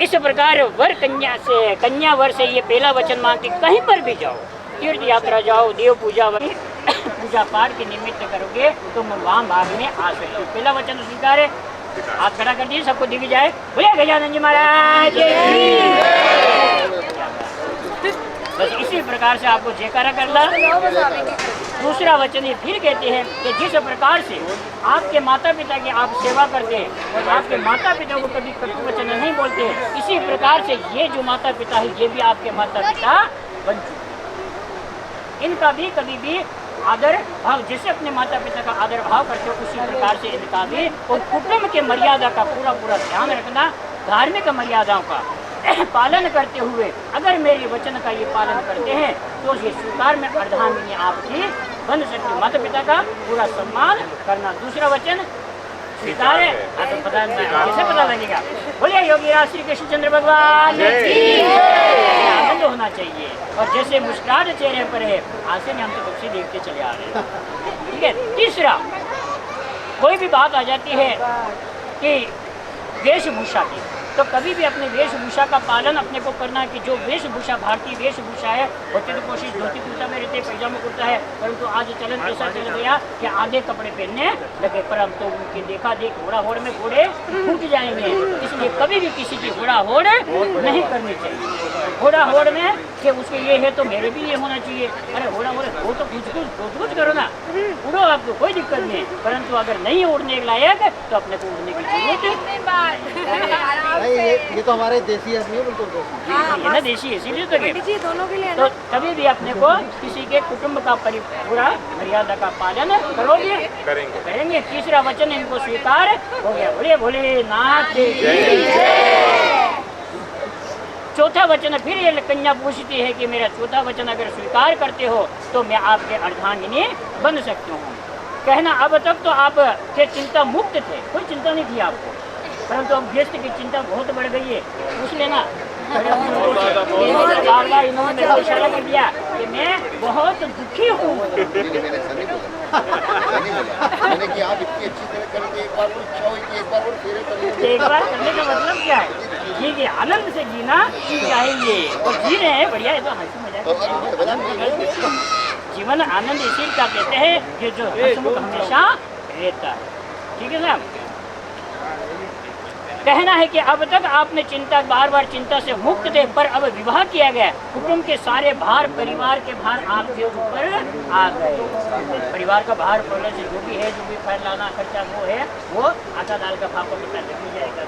इस प्रकार वर कन्या वर से ये पहला वचन मांगते, कहीं पर भी जाओ, तीर्थ यात्रा जाओ, देव पूजा पूजा पाठ के निमित्त करोगे तो वहाँ भाग में आ सकते हो। पहला वचन स्वीकार है। हाथ खड़ा कर दीजिए, सबको दिख जाए। बोलिए गजानन जी महाराज। बस इसी प्रकार से आपको जयकारा करना। दूसरा वचन ये फिर कहते हैं कि जिस प्रकार से आपके माता पिता की आप सेवा करते हैं और आपके माता पिता को कभी कटु वचन नहीं बोलते, इसी प्रकार से ये जो माता पिता है ये भी आपके माता पिता बन चुके। इनका भी कभी भी आदर भाव, जैसे अपने माता पिता का आदर भाव करते हो उसी प्रकार से इनका भी, और कुटुंब के मर्यादा का पूरा ध्यान रखना, धार्मिक मर्यादाओं का पालन करते हुए अगर मेरे वचन का ये पालन करते हैं तो ये स्वीकार में अर्धांगिनी आपकी बन सकती। माता पिता का पूरा सम्मान करना। दूसरा वचन स्वीकार है। तो पता कैसे पता लगेगा? बोलिए योगी राज श्री कृष्ण चंद्र भगवान की आनंद होना चाहिए। और जैसे मुस्कुराहट चेहरे पर है, आसे में हम तो कब से देखते चले आ रहे हैं। ठीक है। तीसरा, कोई भी बात आ जाती है कि वेशभूषा की, तो कभी भी अपने वेशभूषा का पालन अपने को करना है कि जो वेशभूषा भारतीय वेशभूषा है, होती तो कोशिश धोती कुर्ता में रहते, पैजामा कुर्ता है, परंतु आज चलन ऐसा चल गया कि आधे कपड़े पहनने लगे। पर हम तो उनकी देखा देख घोड़ा होड़ में घोड़े फूट जाएंगे, इसलिए कभी भी किसी की घोड़ा होड़ नहीं करनी चाहिए। घोड़ा होड़ में कि उसके ये है तो मेरे भी ये होना चाहिए। अरे घोड़ा होड़ हो तो कुछ करो ना, उड़ो, आपको कोई दिक्कत नहीं। परंतु अगर नहीं उड़ने के लायक तो अपने को उड़ने की जरूरत ये तो हमारे देसी है, बिल्कुल ये ना देसी है, इसीलिए तो दोनों के लिए। तो कभी भी अपने को किसी के कुटुंब का पूरा मर्यादा का पालन करोगे, करेंगे। तीसरा वचन इनको स्वीकार हो गया। बोलिए भोलेनाथ की जय। चौथा वचन फिर ये कन्या पूछती है कि मेरा चौथा वचन अगर स्वीकार करते हो तो मैं आपके अर्धांगिनी बन सकती हूँ। कहना, अब तक तो आप के चिंता मुक्त थे, कोई चिंता नहीं थी आपको, परंतु अब व्यस्त की चिंता बहुत बढ़ गई है। पूछ लेना। बार बार इन्होंने मेरे को इशारा कर दिया कि मैं बहुत दुखी हूँ। एक बार करने का मतलब क्या है? ये आनंद से जीना चाहिए और जी रहे हैं, बढ़िया है। तो हंसी मजाक जीवन आनंद इसी का कहते हैं कि जो हंसमुख हमेशा रहता है। ठीक है साहब। कहना है कि अब तक आपने बार बार चिंता से मुक्त थे, पर अब विवाह किया गया, कुटुंब के सारे भार, परिवार के भार आपके ऊपर आ गए। परिवार का भार पड़ने से जो भी है, जो भी फैल लाना खर्चा वो आटा दाल का फाका पता लग जाएगा।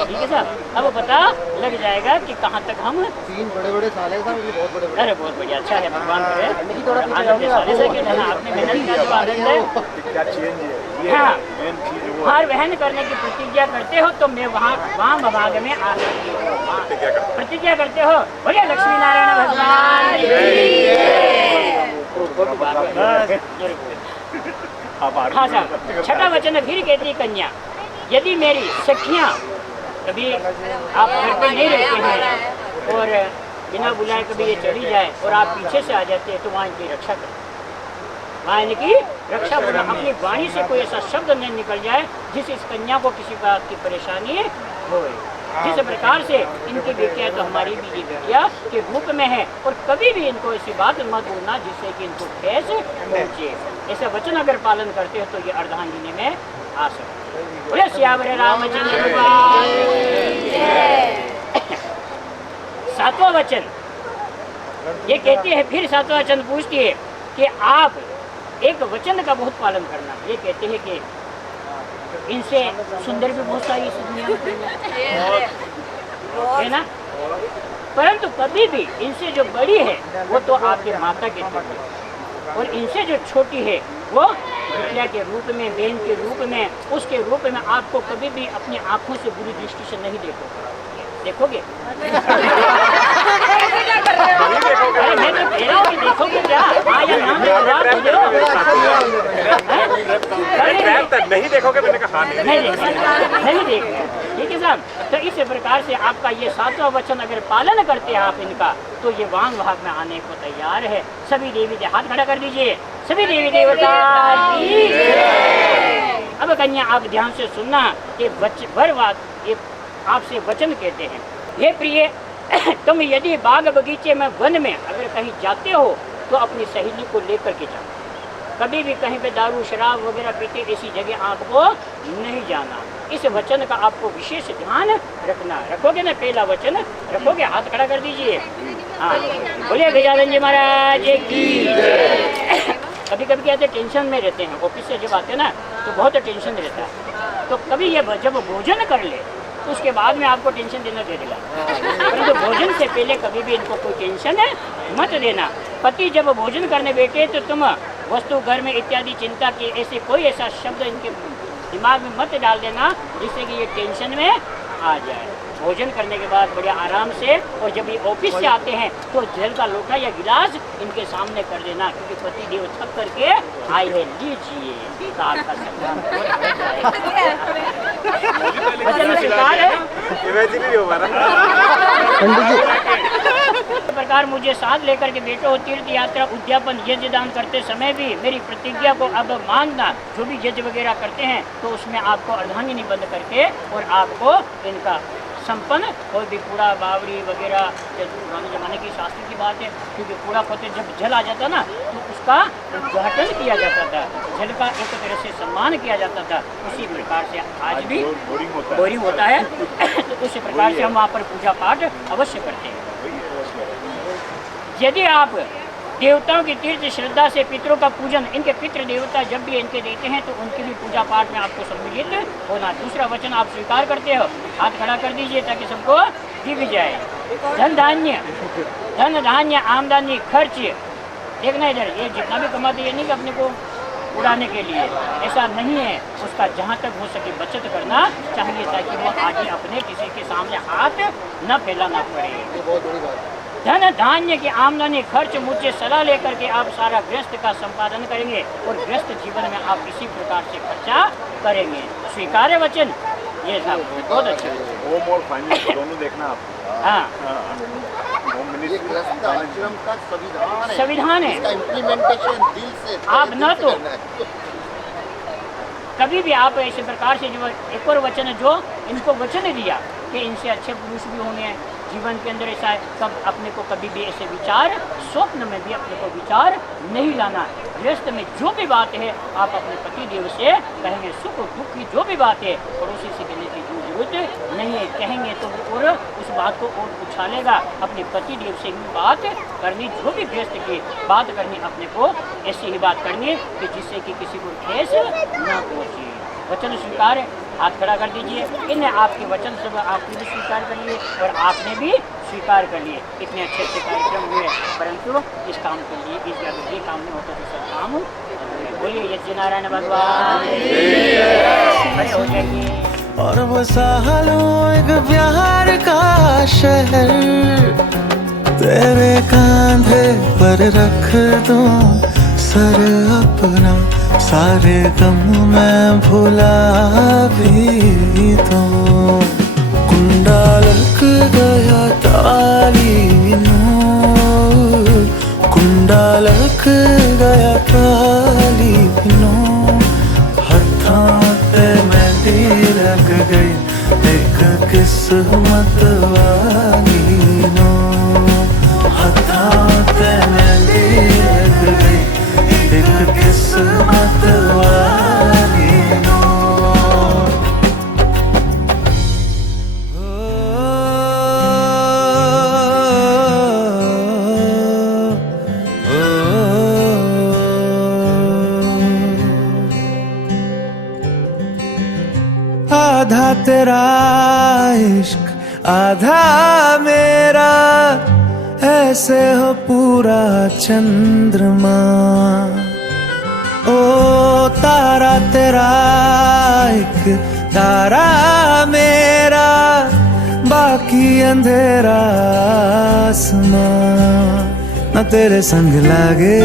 ठीक है साहब। अब पता लग जाएगा कि कहाँ तक हम 3 बड़े साल है, बहुत बड़े। अरे बहुत बढ़िया, अच्छा है, भगवान करे आपने मेहनत का जो आनंद है। हाँ, भार वहन करने की प्रतिज्ञा करते हो तो मैं वहाँ भाग में आ सकती हूँ। प्रतिज्ञा करते हो। बोलिए लक्ष्मी नारायण भगवान। हाँ साहब। छठा वचन फिर कहती कन्या, यदि मेरी सखियाँ कभी आप घर पे नहीं रहते हैं और बिना बुलाए कभी ये चली जाए और आप पीछे से आ जाते हैं तो वहाँ इनकी रक्षा करें। वहाँ इनकी रक्षा करना, अपनी वाणी से कोई ऐसा शब्द नहीं निकल जाए जिससे इस कन्या को किसी बात की परेशानी हो। जिस प्रकार से इनकी बेटियां तो हमारी भी ये बेटियां के रूप में है, और कभी भी इनको ऐसी बात मत बोलना जिससे कि इनको ठेस पहुंचे। ऐसा वचन अगर पालन करते हो तो ये अर्धांगिनी में आ सकते। बोले सियावर रामचंद्र भगवान की जय। सातवां वचन ये कहते हैं, फिर सातवां वचन पूछती है कि आप एक वचन का बहुत पालन करना। ये कहते हैं कि इनसे सुंदर भी बहुत सारी इस दुनिया में है ना, परंतु कभी भी इनसे जो बड़ी है वो तो आपके माता के रूप में, और इनसे जो छोटी है वो बिटिया के रूप में, बहन के रूप में, उसके रूप में आपको कभी भी अपनी आंखों से बुरी दृष्टि से नहीं देखोगे। अरे मैं तो कह रहा हूँ कि देखोगे क्या? हाँ या ना में जवाब दो। नहीं देखोगे, मैंने कहा नहीं देखना, ठीक है साहब। तो इस प्रकार से आपका ये सातवां वचन अगर पालन करते हैं आप इनका, तो ये वांग भाग में आने को तैयार है। सभी देवी देवता हाथ खड़ा कर दीजिए, सभी देवी देवता की जय। अब कन्या आप ध्यान से सुनना कि वर आपसे वचन कहते हैं, हे प्रिय, तुम यदि बाग बगीचे में, वन में अगर कहीं जाते हो तो अपनी सहेली को लेकर के जाओ। कभी भी कहीं पे दारू शराब वगैरह पीते ऐसी जगह आपको नहीं जाना। इस वचन का आपको विशेष ध्यान रखना। रखोगे ना? पहला वचन रखोगे, हाथ खड़ा कर दीजिए। हाँ, बोलिए गजानन जी महाराज की जय। कभी कभी क्या टेंशन में रहते हैं, ऑफिस से जब आते हैं ना तो बहुत टेंशन रहता है, तो कभी ये जब भोजन कर ले तो उसके बाद में आपको टेंशन देना दे देगा, परंतु भोजन से पहले कभी भी इनको कोई टेंशन मत देना। पति जब भोजन करने बैठे तो तुम वस्तु घर में इत्यादि चिंता की ऐसे कोई ऐसा शब्द इनके दिमाग में मत डाल देना जिससे कि ये टेंशन में आ जाए। भोजन करने के बाद बढ़िया आराम से, और जब ये ऑफिस से आते हैं तो जल का लोटा या गिलास इनके सामने कर देना, क्योंकि पति देव थक करके आए हैं, लीजिए आपका सम्मान वचन स्वीकार है। इस प्रकार मुझे साथ लेकर के बैठो, तीर्थ यात्रा उद्यापन यज्ञ दान करते समय भी मेरी प्रतिज्ञा को अब मानना। जो भी यज्ञ वगैरह करते हैं तो उसमें आपको अर्धांगिनी बंद करके और आपको इनका संपन्न, कोई भी कूड़ा बावड़ी वगैरह, पुराने ज़माने की शास्त्र की बात है, क्योंकि कूड़ा खोते जब जल आ जाता ना तो उसका उद्घाटन किया जाता था, जल का एक तरह से सम्मान किया जाता था। उसी प्रकार से आज भी बोरिंग होता है तो उसी प्रकार से हम वहाँ पर पूजा पाठ अवश्य करते हैं। यदि आप देवताओं की तीर्थ श्रद्धा से पितरों का पूजन, इनके पितृ देवता जब भी इनके देते हैं तो उनकी भी पूजा पाठ में आपको सम्मिलित होना। दूसरा वचन आप स्वीकार करते हो, हाथ खड़ा कर दीजिए ताकि सबको दिख जाए। धन धान्य आमदनी खर्च, देखना इधर, ये जितना भी कमाते ये नहीं कि अपने को उड़ाने के लिए, ऐसा नहीं है। उसका जहाँ तक हो सके बचत करना चाहिए ताकि वो आगे अपने किसी के सामने हाथ न फैलाना पड़े। ये बहुत बड़ी बात है। धन धान्य की आमदनी खर्च मुझसे सलाह लेकर के आप सारा गृहस्थ का संपादन करेंगे और गृहस्थ जीवन में आप इसी प्रकार से खर्चा करेंगे। स्वीकार्य वचन ये था, बहुत अच्छा। होम और फाइनेंस दोनों देखना आप। हाँ, ये गृहस्थ आश्रम का संविधान है, संविधान है। इसका इम्प्लीमेंटेशन दिल से आप न तो कभी भी आप ऐसे प्रकार से जो एक और वचन जो इनको वचन दिया कि इनसे अच्छे पुरुष भी होंगे जीवन के अंदर, ऐसा है कब अपने को कभी भी ऐसे विचार, स्वप्न में भी अपने को विचार नहीं लाना। गृहस्थ में जो भी बात है आप अपने पति देव से कहेंगे, सुख दुख की जो भी बात है पड़ोसी से कहने की जरूरत नहीं है। कहेंगे तो और उस बात को और उछालेगा। अपने पति देव से ही बात करनी, जो भी गृहस्थ की बात करनी अपने को ऐसी ही बात करनी कि जिससे कि किसी को ठेस न पहुँचे। वचन स्वीकार है, हाथ खड़ा कर दीजिए। इन्हें आपके वचन सब आपने भी स्वीकार कर लिए और आपने भी स्वीकार कर लिए। इतने अच्छे अच्छे कार्यक्रम हुए, परंतु इस काम के लिए इस अगर ये काम नहीं होता तो सब काम बोलिए यज्ञ नारायण भगवान खड़े हो जाइए। और वो सालों एक प्यार का शहर तेरे कांधे पर रख दूं सर अपना, सारे गम मैं भुला भी दूं। कुंडा लग गया ताली नू, कुंडा लग गया ताली नू, हत्थां ते मेहंदी लग गई एक किस्सा किस्मत वाली नो हथां ते मेहंदी लग गई एक किस्मत वाली नो आधा तेरा इश्क आधा मेरा ऐसे हो पूरा चंद्रमा ओ तारा तेरा एक तारा मेरा बाकी अंधेरा आसमां न तेरे संग लागे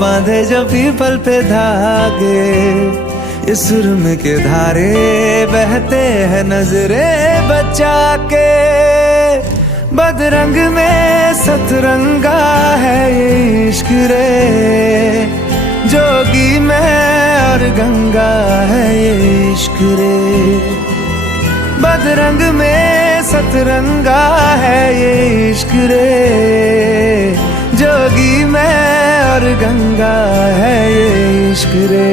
बांधे जो पीपल पे धागे ये सुरम के धारे बहते हैं नजरे बचा के बदरंग में सतरंगा है ये इश्क रे जोगी में और गंगा है ये इश्क रे बदरंग में सतरंगा है ये इश्क रे जोगी में और गंगा है ये इश्क रे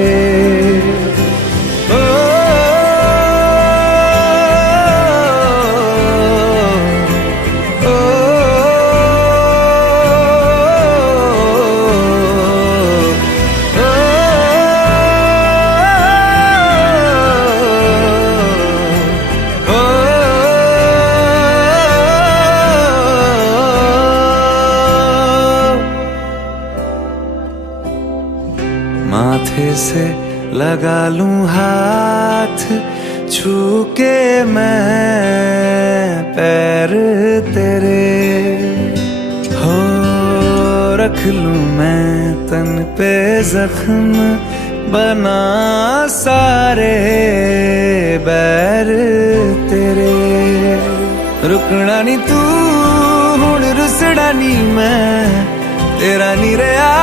माथे से लगा लूं हाथ छू के मैं पैर तेरे हो रख लूं मैं तन पे जख्म बना सारे बैर तेरे रुकना नी तू हुण रुसड़ा नी मैं तेरा नी रहा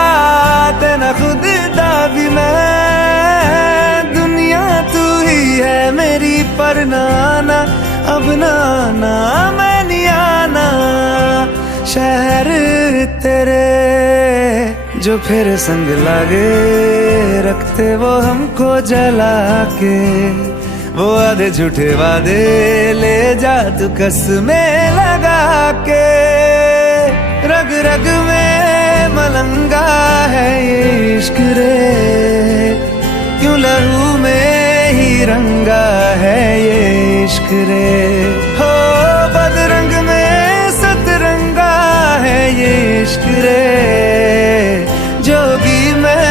तेना खुद दा भी मैं दुनिया तू ही है मेरी पर नाना अब नाना मैं नहीं आना शहर तेरे जो फिर संग लागे रखते वो हमको जला के वो आधे झूठे वादे ले जा तू कसमें लगा के रग रग में मलंगा है ये इश्क रे क्यों लहू में ही रंगा है ये इश्क रे हो बदरंग में सतरंगा है ये इश्क रे जोगी में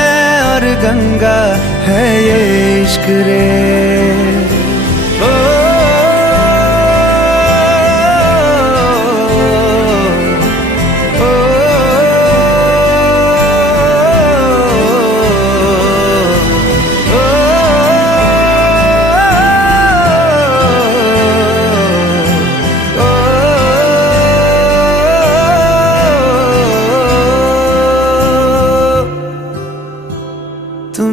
और गंगा है ये इश्क रे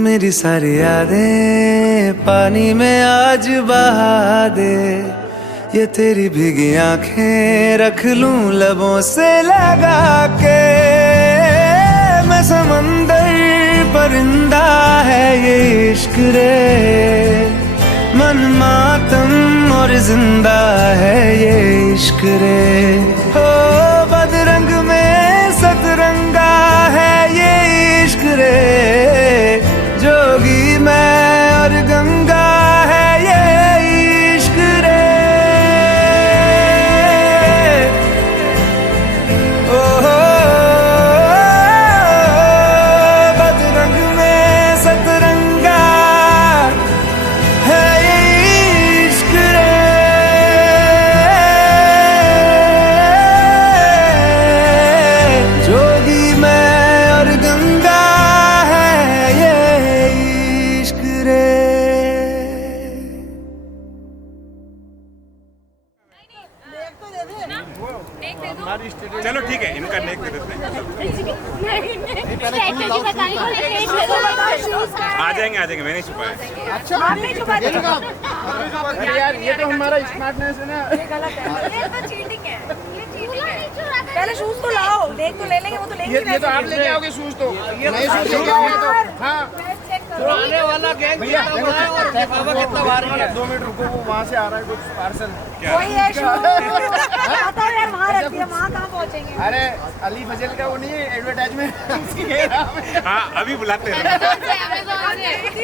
मेरी सारी यादें पानी में आज बहा दे ये तेरी भीगी आंखें रख लूं लबों से लगा के मैं समंदर परिंदा है ये इश्क रे मन मातम और जिंदा है ये इश्क रे हो बदरंग में सतरंगा है ये इश्क रे जोगी मैं और गंगा है ये इश्क रे ओ बदरंग में सतरंगा है ये इश्क रे जोगी मैं और गंगा चलो ठीक है इनका नेक दे देते हैं आ जाएंगे मैं नहीं छुपाया अच्छा अरे यार ये तो हमारा स्मार्टनेस है ना। ये गलत है, ये तो चीटिंग है, ये चीटिंग है। पहले शूज तो लाओ, देख तो ले लेंगे, वो तो लेंगे। ये तो आप लेके आओगे शूज तो, नए शूज लेके आओगे तो। हाँ पुराने वाला गैंग भैया लिफाफा कितना भारी है। 2 मिनट रुको, वो वहाँ से आ रहा है कुछ पार्सल। वही है शूज। पता है यार वहाँ रहती है, वहाँ कहाँ पहुँचेंगे? अरे अली फजल का वो नहीं है एडवर्टाइजमेंट, हाँ अभी बुलाते हैं।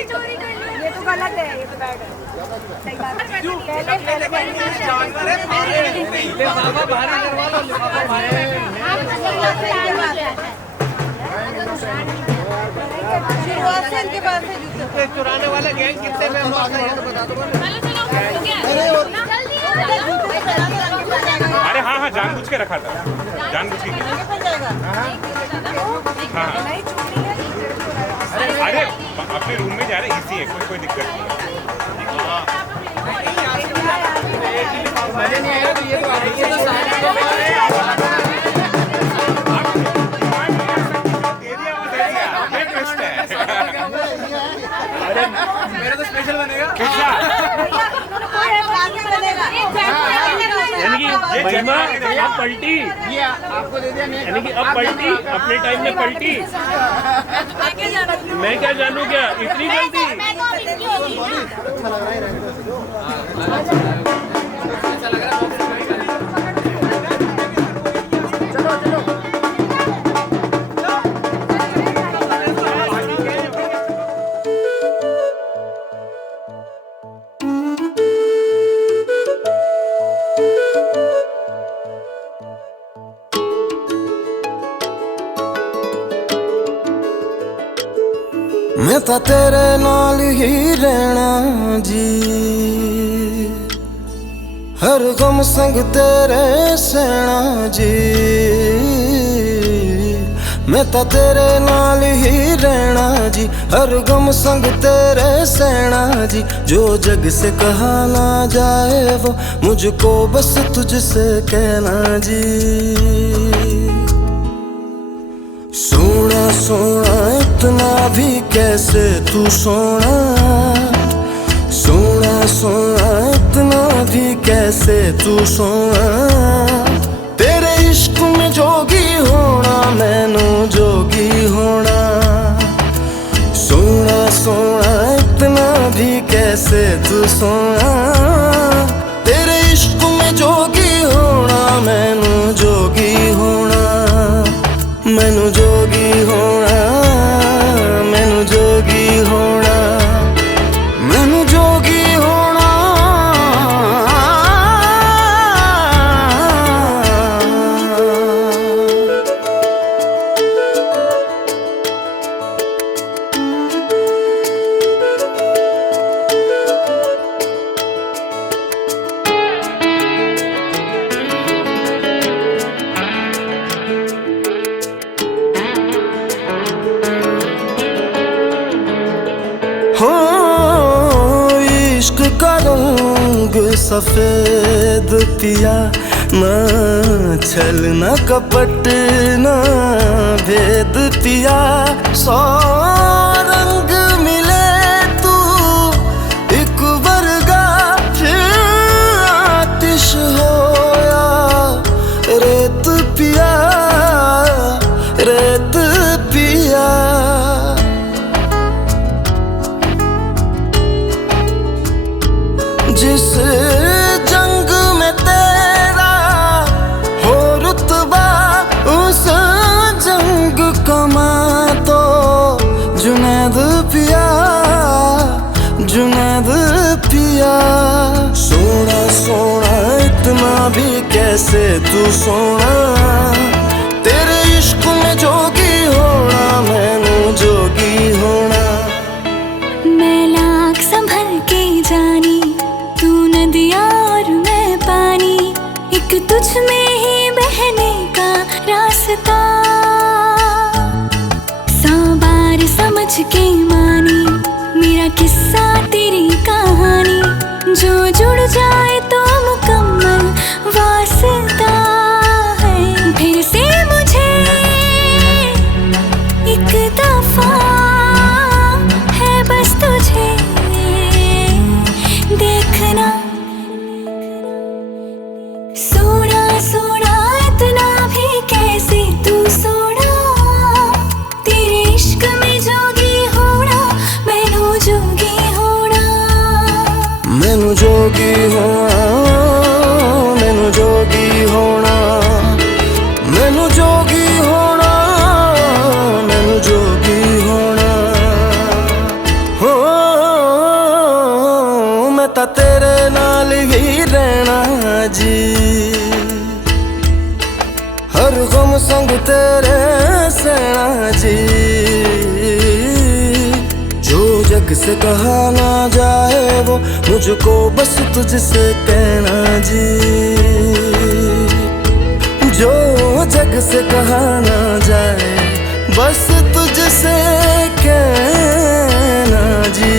चोरी कर लो। ये तो गलत है, ये तो बैड है। सही बात है। लिफाफा भारी करवा लो, लिफाफा भारी। शुरुआत से इनके पास है जूते। चुराने वाले गैंग कितने में हम आगे बढ़े तो बता दो। अरे हाँ हाँ जानबूझ के रखा था, जानबूझ के। हाँ अरे अपने रूम में जा रहे, इजी है, कोई दिक्कत नहीं। मजे नहीं आएगा तो ये तो आगे मेरा तो स्पेशल बनेगा। महिमा अब पलटी, ये आपको दे दिया, यानी कि अब पलटी, अपने टाइम में पलटी। मैं क्या जानूँ, क्या इतनी जल्दी? मैं तो तेरे नाल ही रहना जी, हर गम संग तेरे सहना जी। मैं तो तेरे नाल ही रहना जी, हर गम संग तेरे सहना जी। जो जग से कहा ना जाए वो मुझको बस तुझसे कहना जी। सोना सोना इतना भी कैसे तू सोना, सोना सोना इतना भी कैसे तू सोना। तेरे इश्क में जोगी होना, मैनू जोगी होना। सोना सोना इतना भी कैसे तू सोना। तेरे इश्क में जोगी होना, मैनू जोगी होना। मैनू जोगी होना, मैनू जोगी होना, मैनू जोगी होना। हो इश्क का रंग सफेद पिया, ना छल ना कपट ना भेद पिया। 100 रंग मिले तू एक वर्गा, फिर आतिश होया रेत पिया, रेत पिया। जिस जंग में तेरा हो रुतबा, उस जंग कमा तो जुनैद पिया, जुनैद पिया। सोना सोना इतना भी कैसे तू सोना। तेरे इश्क में जोगी होना, मैनू जोगी होना। मैं लाख संभल के जानी, तू नदिया और मैं पानी। एक तुझ में ही बहने का रास्ता, 100 बार समझ के मानी मेरा किस्सा तेरी कहानी। जो जुड़ जाए तो मुकम्मल वास्ता है। फिर से मुझे एक दफा है बस तुझे देख जोगी होना, मैनू जोगी होना, मैनू जोगी होना, मैनू जोगी होना। हो मैं तां तेरे नाल ही रहना जी, हर गम संग तेरे सहना जी। जो जग से कहा ना जाए वो मुझको बस तुझसे कहना जी, जो जग से कहा ना जाए बस तुझसे कहना जी।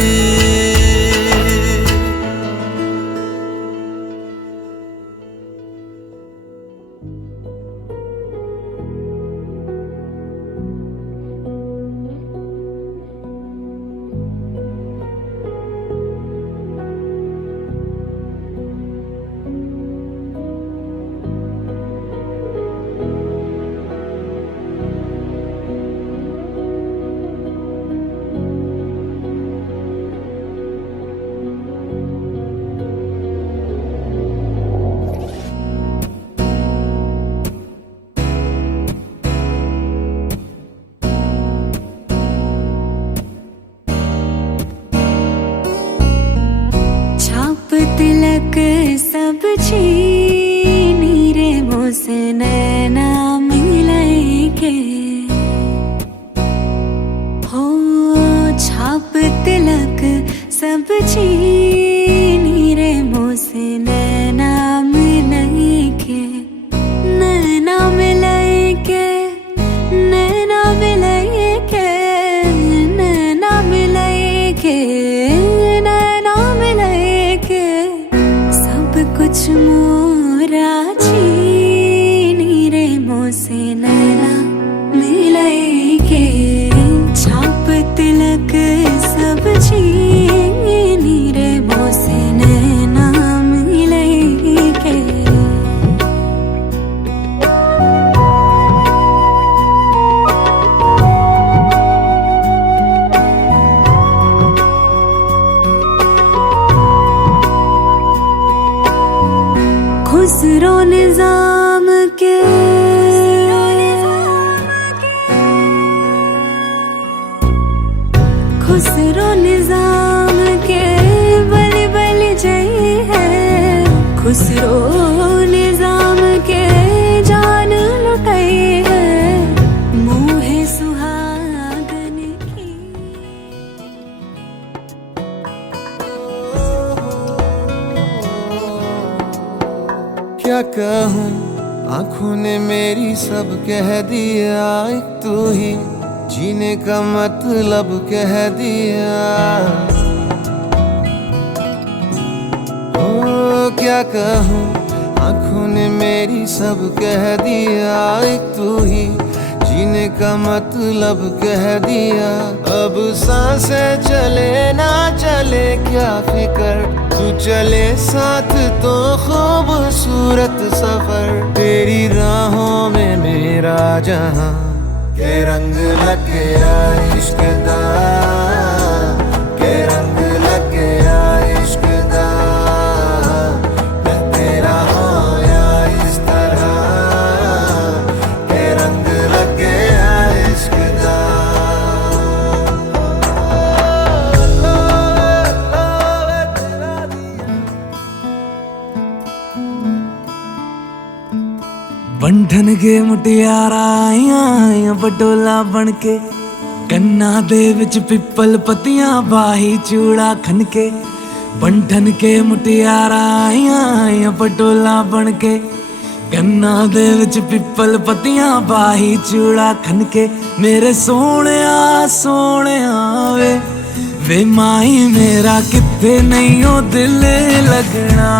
तिलक सब छीनी रे मोसे नैना मिलाए के, हो छाप तिलक सब छीनी रे मोसे नैना मिलाए के, नैना मिलाए के, नैना मिलाए के, नैना मिलाए के, नैना मिलाए के, सब कुछ मोरा छीनी रे मोसे नैना मिलाए के, छाप तिलक सब छीनी रे मोसे नैना मिलाए के। खुसरो निजाम के, खुसरो निजाम के बलि बलि जय है, खुसरो निजाम के जान लुटाई है, मोहे सुहागन की। क्या कहूँ आँखों ने मेरी सब कह दिया, एक तू ही जीने का मतलब कह दिया। ओ क्या कहूँ आँखों ने मेरी सब कह दिया, एक तू ही जीने का मतलब कह दिया। अब सांसें चले ना चले क्या फिकर, तू चले साथ तो खूबसूरत सफर। तेरी राहों में मेरा जहां के रंग लग गया इश्क दा, के रंग लग गया इश्क दा। मैं तेरा होया इस तरह के रंग लग गया इश्क दा। बंधन के मुटियारा आइया बटोला बन के, कन्ना दे विच पिपल पतियां बाही चूड़ा खनके। बंधन के मुटियारा आइया बटोला बन के, कन्ना दे विच पिपल पतियां बाही चूड़ा खनके। मेरे सोहणिया सोहणिया वे माई मेरा किथे नहीं ओ दिल लगना।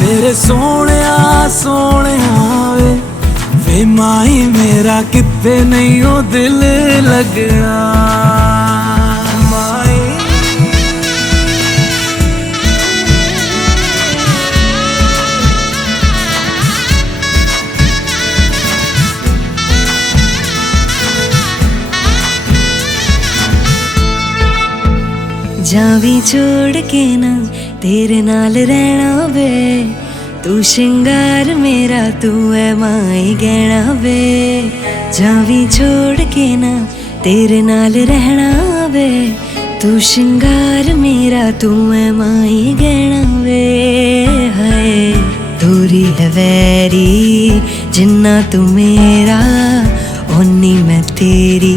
मेरे सोहणिया सोहणिया वे माई मेरा किथे नहीं ओ दिल लगना। माई जावी छोड़ के ना तेरे नाल रहना वे तू शिंगार मेरा तू है माई गहना वे जावी छोड़ के ना तेरे नाल रहना वे तू शिंगार मेरा तू है माई गहना वे हाय दूरी है वैरी जिन्ना तू मेरा ओनी मैं तेरी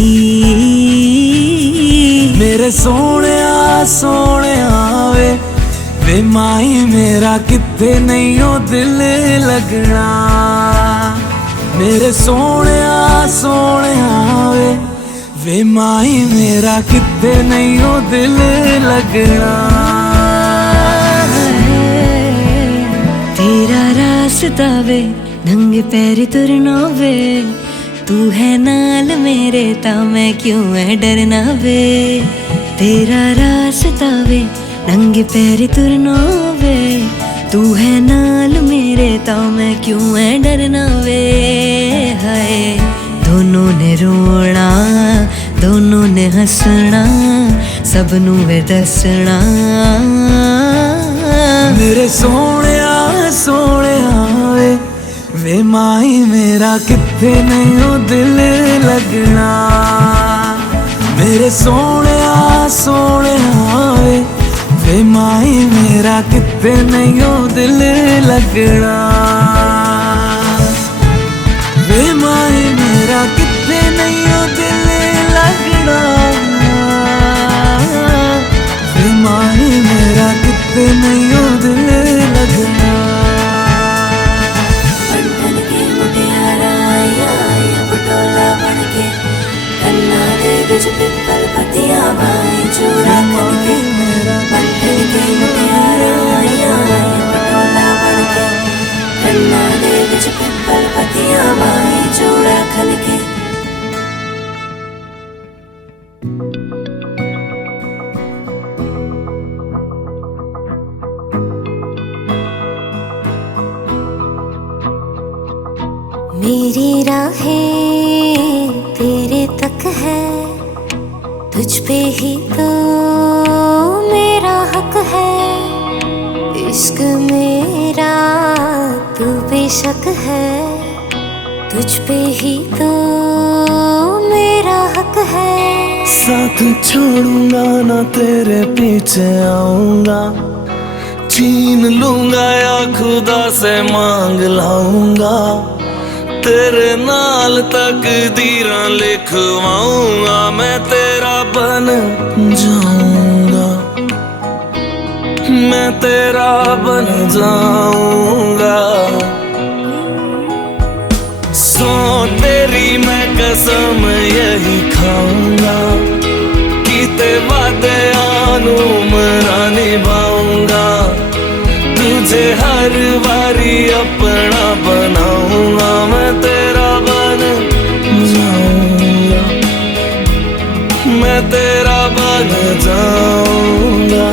मेरे सोने वे माई मेरा किते नहीं हो दिल लगना मेरे सोने वे माई मेरा किते नहीं हो दिल लगना तेरा रास्ता वे नंगे पैर तुरना वे तू है नाल मेरे ता मैं क्यों है डरना वे तेरा रास्ता वे नंगे पैर तुरना वे तू है नाल मेरे ता मैं क्यों है डरना वे हाय दोनों ने रोना दोनों ने हंसना सबनू वे दसना मेरे सोने वे माई मेरा किथे नहीं हो दिल लगना मेरे सोने वे माई मेरा किथे नहीं हो दिल लगना वे माई मेरा किथे नहीं हो दिल लगना वे माई मेरा किथे नहीं हो दिल लगना पिपल पतिया बाई चूड़ा करके बंधन के मुटियारा आया पटोला बनके कन्ना दे विच पिपल पतिया बाई चूड़ा खनके मेरी राहें तेरे तक है तुझ पे ही तो मेरा हक है इश्क मेरा तू बेशक है तुझ पे ही तो मेरा हक है साथ छोड़ूंगा ना तेरे पीछे आऊंगा छीन लूंगा या खुदा से मांग लाऊंगा तेरे नाल तकदीरां लिखवाऊंगा मैं तेरा बन जाऊंगा मैं तेरा बन जाऊंगा सो तेरी मैं कसम यही खाऊंगा कीते वादे आनू मरा निभाऊंगा तुझे हर बारी अपना बनाऊंगा मैं तेरा बन जाऊंगा मैं तेरा बन जाऊंगा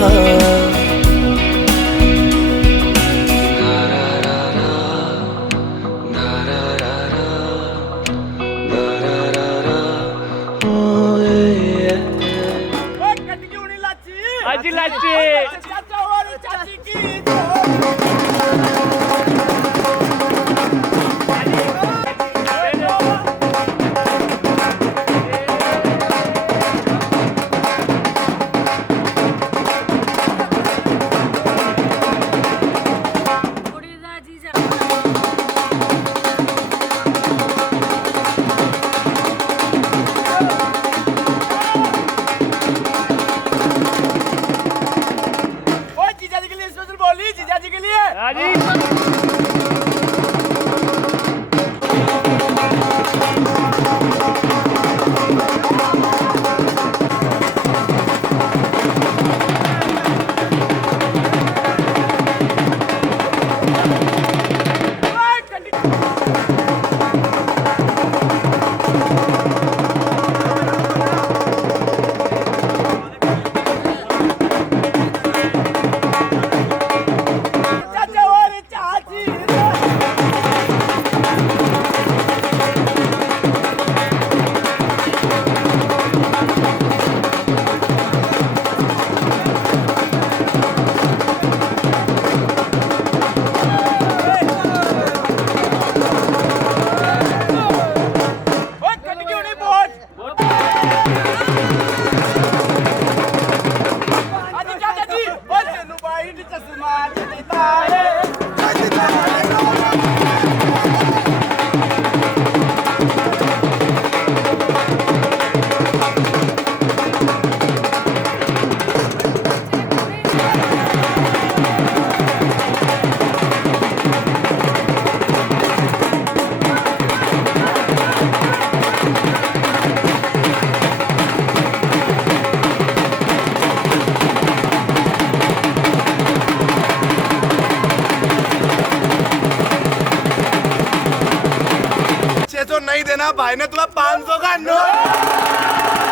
यहाँ भाई ने तुम्हें 500 का नोट।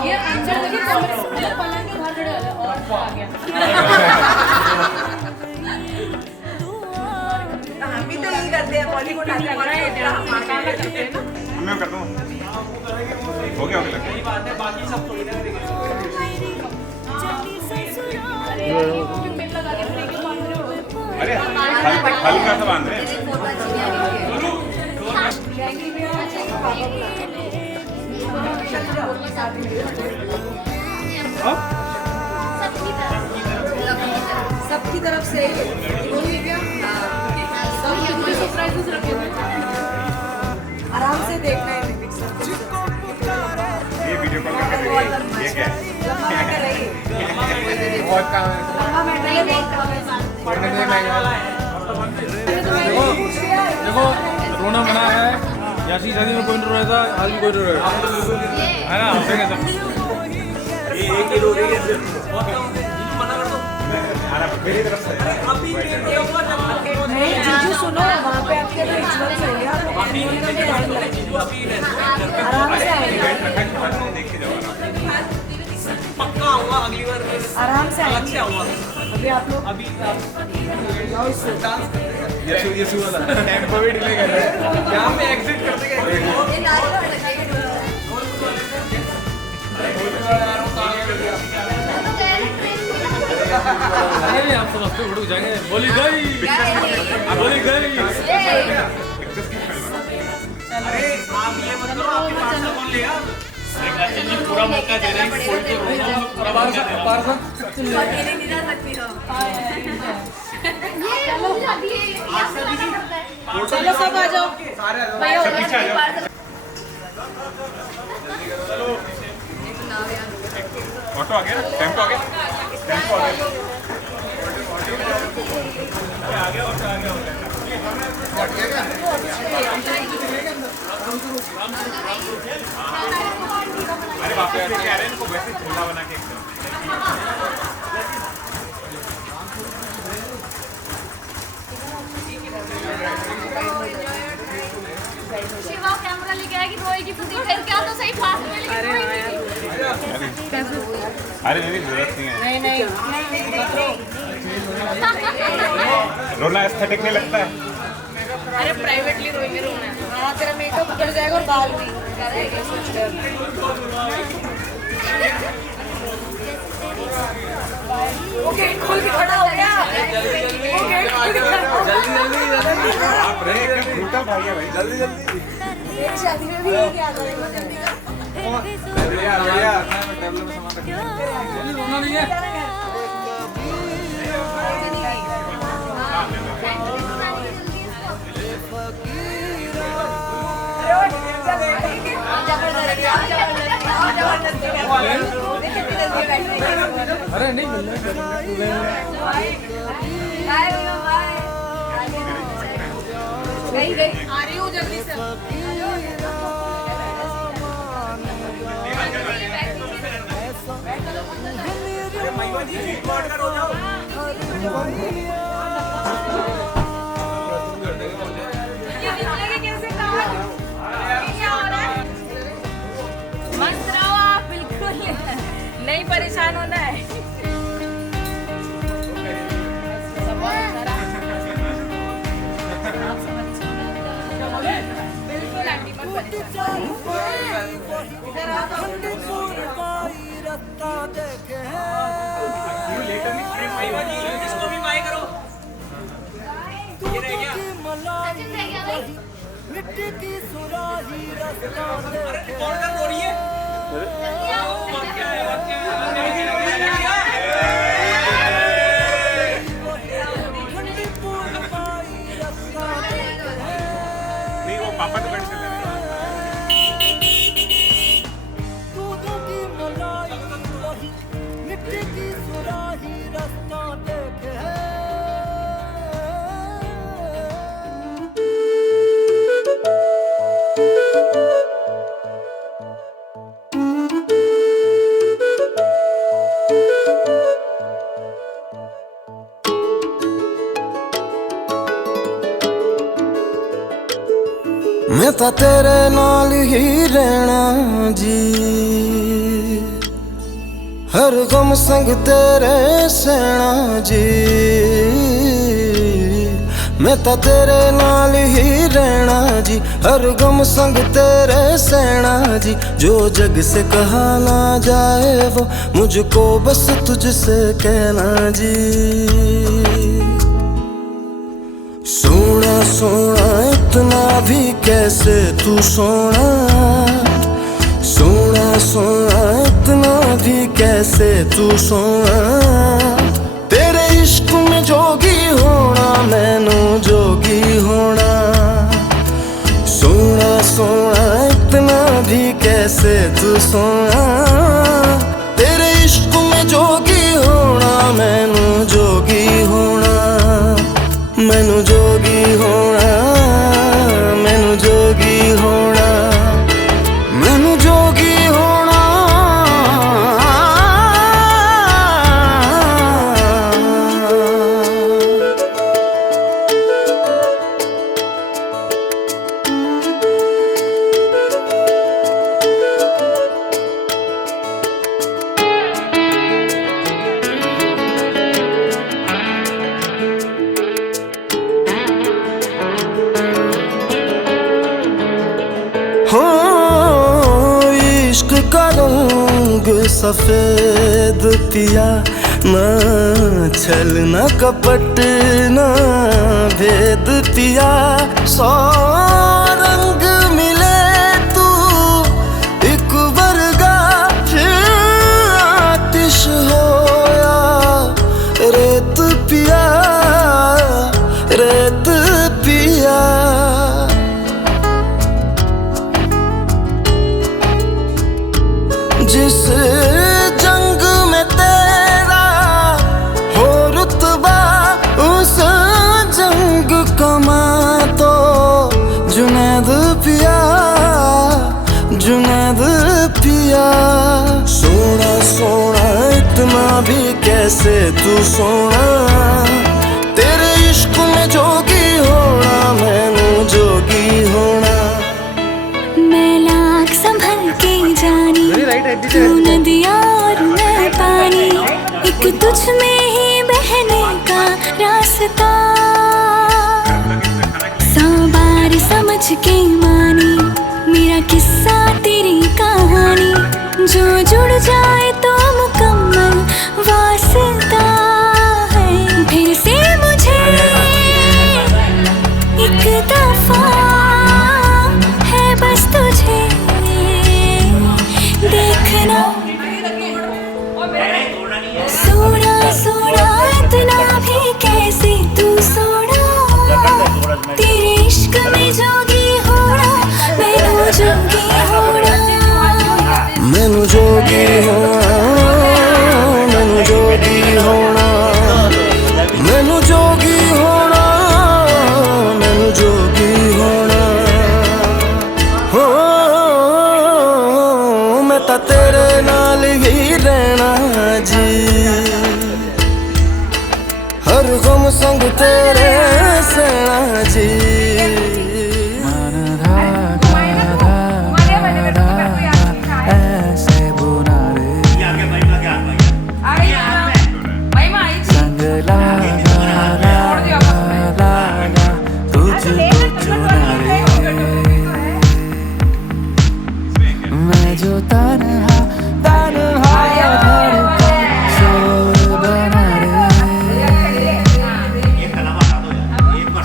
ये अंदर देखिए कमरे पलंग के बाहर खड़े हो और आ गया हम भी तो यही करते हैं बॉलीवुड आते हैं मैं करता हूँ हो गया लगता है बाकी सब थोड़ी देर अरे हल्का सा बांध रहे हैं सबकी तरफ से सरप्राइजेस रखे हुए आराम से देखना है ये वीडियो कॉल करके देखिए ये क्या है बहुत काम है देखो रोना मना है जैसी शादी में कोई नहीं रोया था आज भी कोई नहीं रोया है ना हम सब ये एक ही रो रही है मेरी तरफ से नहीं जीजू सुनो वहाँ पे आपके तो रिचुअल्स है यार आराम से आएगा देखे जाओ पक्का आऊंगा अगली बार आराम से अलग से आऊंगा अभी आप लोग अभी ये वाला टेम्पो भी डिले कर रहे हैं यहाँ पे एग्जिट करते गए नहीं आप समझते उड़ जाएंगे बोली गई अरे आप ये मतलब आपके पास से कौन लिया पूरा मौका दे रहे हैं कोई को पूरा मौका दे रहे हैं चलो सब आ जाओ ऑटो आ गया टेम्पो आ गया अरे बाप रे क्या रहे हैं इनको वैसे झूला बना के एकदम शिवा कैमरा लेके आएगी रोएगी फिर फिर क्या तो सही पास में लेके अरे मेरी जरूरत नहीं है नहीं रोना एस्थेटिक नहीं लगता है अरे प्राइवेटली रोएंगे रोना है हाँ तेरा मेकअप उतर जाएगा और बाल भी वो गेट खोल के खड़ा हो गया आप रहे एकदम झूठा भाई है भाई जल्दी एक शादी में भी यही क्या करेंगे जल्दी का बढ़िया टेबल में सामान रखना रोना नहीं है अरे नहीं मिलना गई आ रही हूँ जल्दी से। मस्त रहो आप, बिल्कुल नहीं परेशान होना है। बिल्कुल आंटी मत परेशान। इसको भी माई करो। ये रह गया। अरे कौन कर रो रही है? नहीं वो पापा तो बैठ चले मैं तो तेरे नाल ही रहना जी, हर गम संग तेरे सहना जी। मैं तो तेरे नाल ही रहना जी, हर गम संग तेरे सहना जी। जो जग से कहा ना जाए वो मुझको बस तुझसे कहना जी। सोना सोना इतना भी कैसे तू सोना, सोना सोना इतना भी कैसे तू सोना। तेरे इश्क में जोगी होना मैनू जोगी होना। सोना सोना इतना भी कैसे तू सोना। तेरे इश्क में जोगी होना मैनू जोगी होना। मैनू जोगी होना, मैनू जोगी होना, मैनू जोगी होना। हो इश्क का रंग सफेद पिया, ना छल ना कपट ना भेद पिया। सौ रंग मिले तू एक वर्गा, फिर आतिश होया रेत पिया, रेत पिया। जिस जंग में तेरा हो रुतबा, उस जंग कमा तो जुनैद पिया, जुनैद पिया। सोना सोना इतना भी कैसे तू सोना। तेरे इश्क में जोगी होना मैनू जोगी होना। मैं लाख संभल के जानी, तू नदिया और मैं पानी। एक तुझ में ही बहने का रास्ता, 100 बार समझ के मानी मेरा किस्सा तेरी कहानी। जो जुड़ जाए तो मुकम्मल वास्ता है। फिर से मुझे एक दफा है बस तुझे देखना। सोना सोना इतना भी कैसे तू सोना। तेरे इश्क में जोगी होना मैनू जोगी रंग तेरे सैना जी मन धागा धागा ऐसे बुना रे संग लागा लागा तुझको चुना रे मैं जो तन्हा तन्हा धड़का शोर बना रे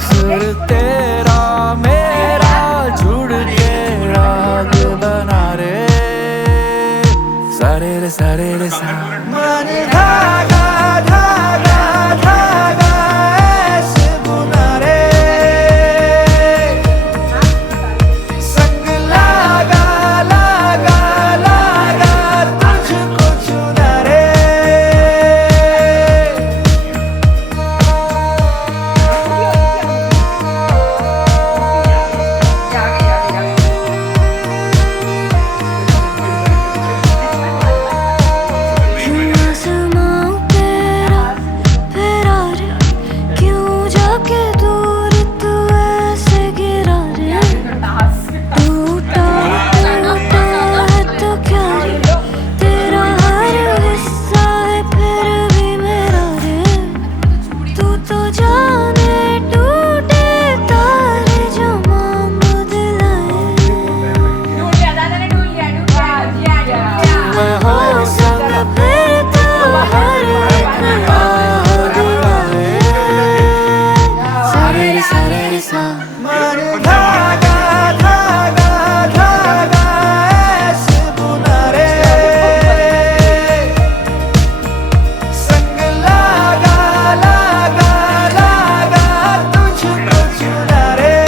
सुर तेरा मेरा जुड़ के राग बना रे सारे रे सा मन धागा धागा धागा ऐसे बुना रे संग लागा लागा लागा तुझको चुना रे आसमां तेरा फेरा रे क्यों जाके दूर तू ऐसे गिरा रे टूटा टूटा है तो क्या रे तेरा हर हिस्सा है फिर भी मेरा रे तू तो जाने टूटे तारे जो मांगो दिलाए मैं हो संग फिरता हर एक राह दिलाए सारे रे सा मन धागा धागा धागा ऐसे बुना रे संग लागा लागा लागा तुझको चुना रे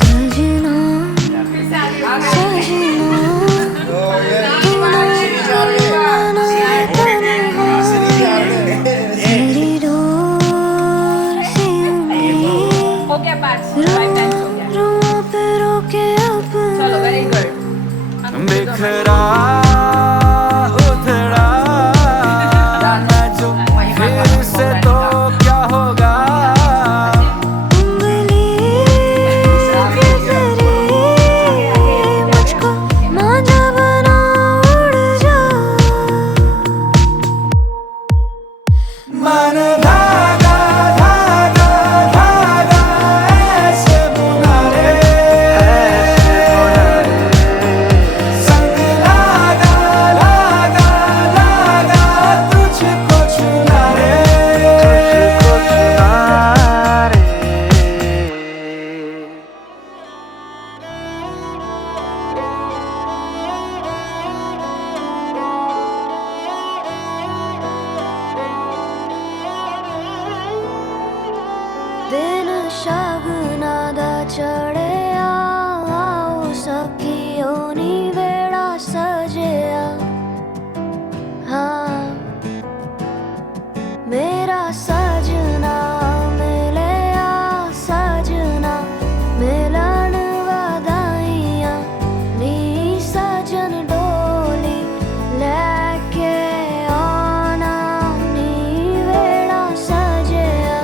सजना सजना तेरी डोर से हो गया पार्ट 5 टाइम्स हो गया रुआ पे रोके अपना चलो वेरी गुड बिखरा उधड़ा मैं जो फिर से तो क्या होगा उंगली पे तेरी मुझको मांझा बना उड़ जा मन धागा धागा धागा ऐसे बुना रे संग लागा लागा लागा तुझको चुना रे दिन शगुना दा चढ़िया आओ सखियो नी वेड़ा सजिया हाँ मेरा सजना मिलिया सजना मिलन वधाइयां नी सजन डोली लेके आना नी वेड़ा सजिया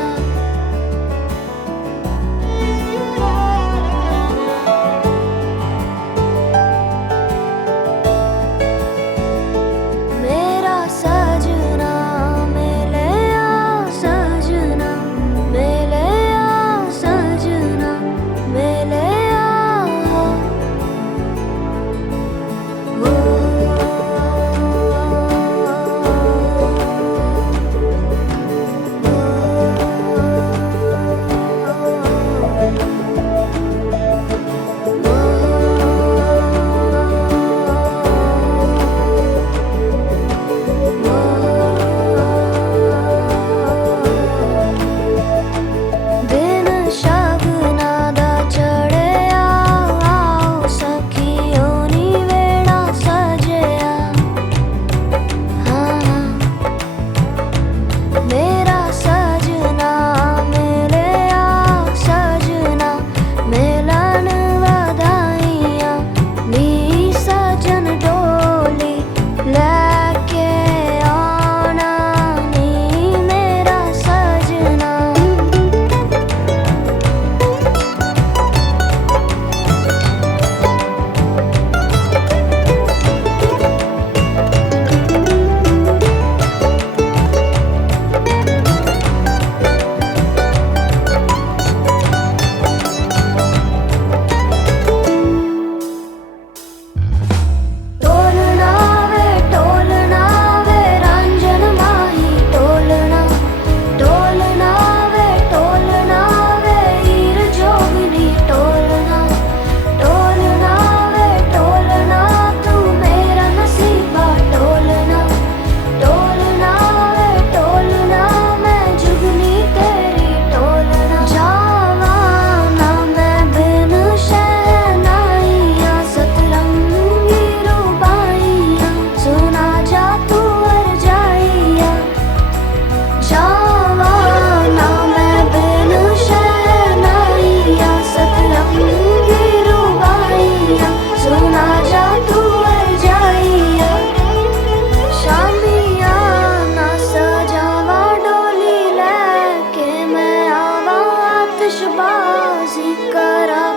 किसी का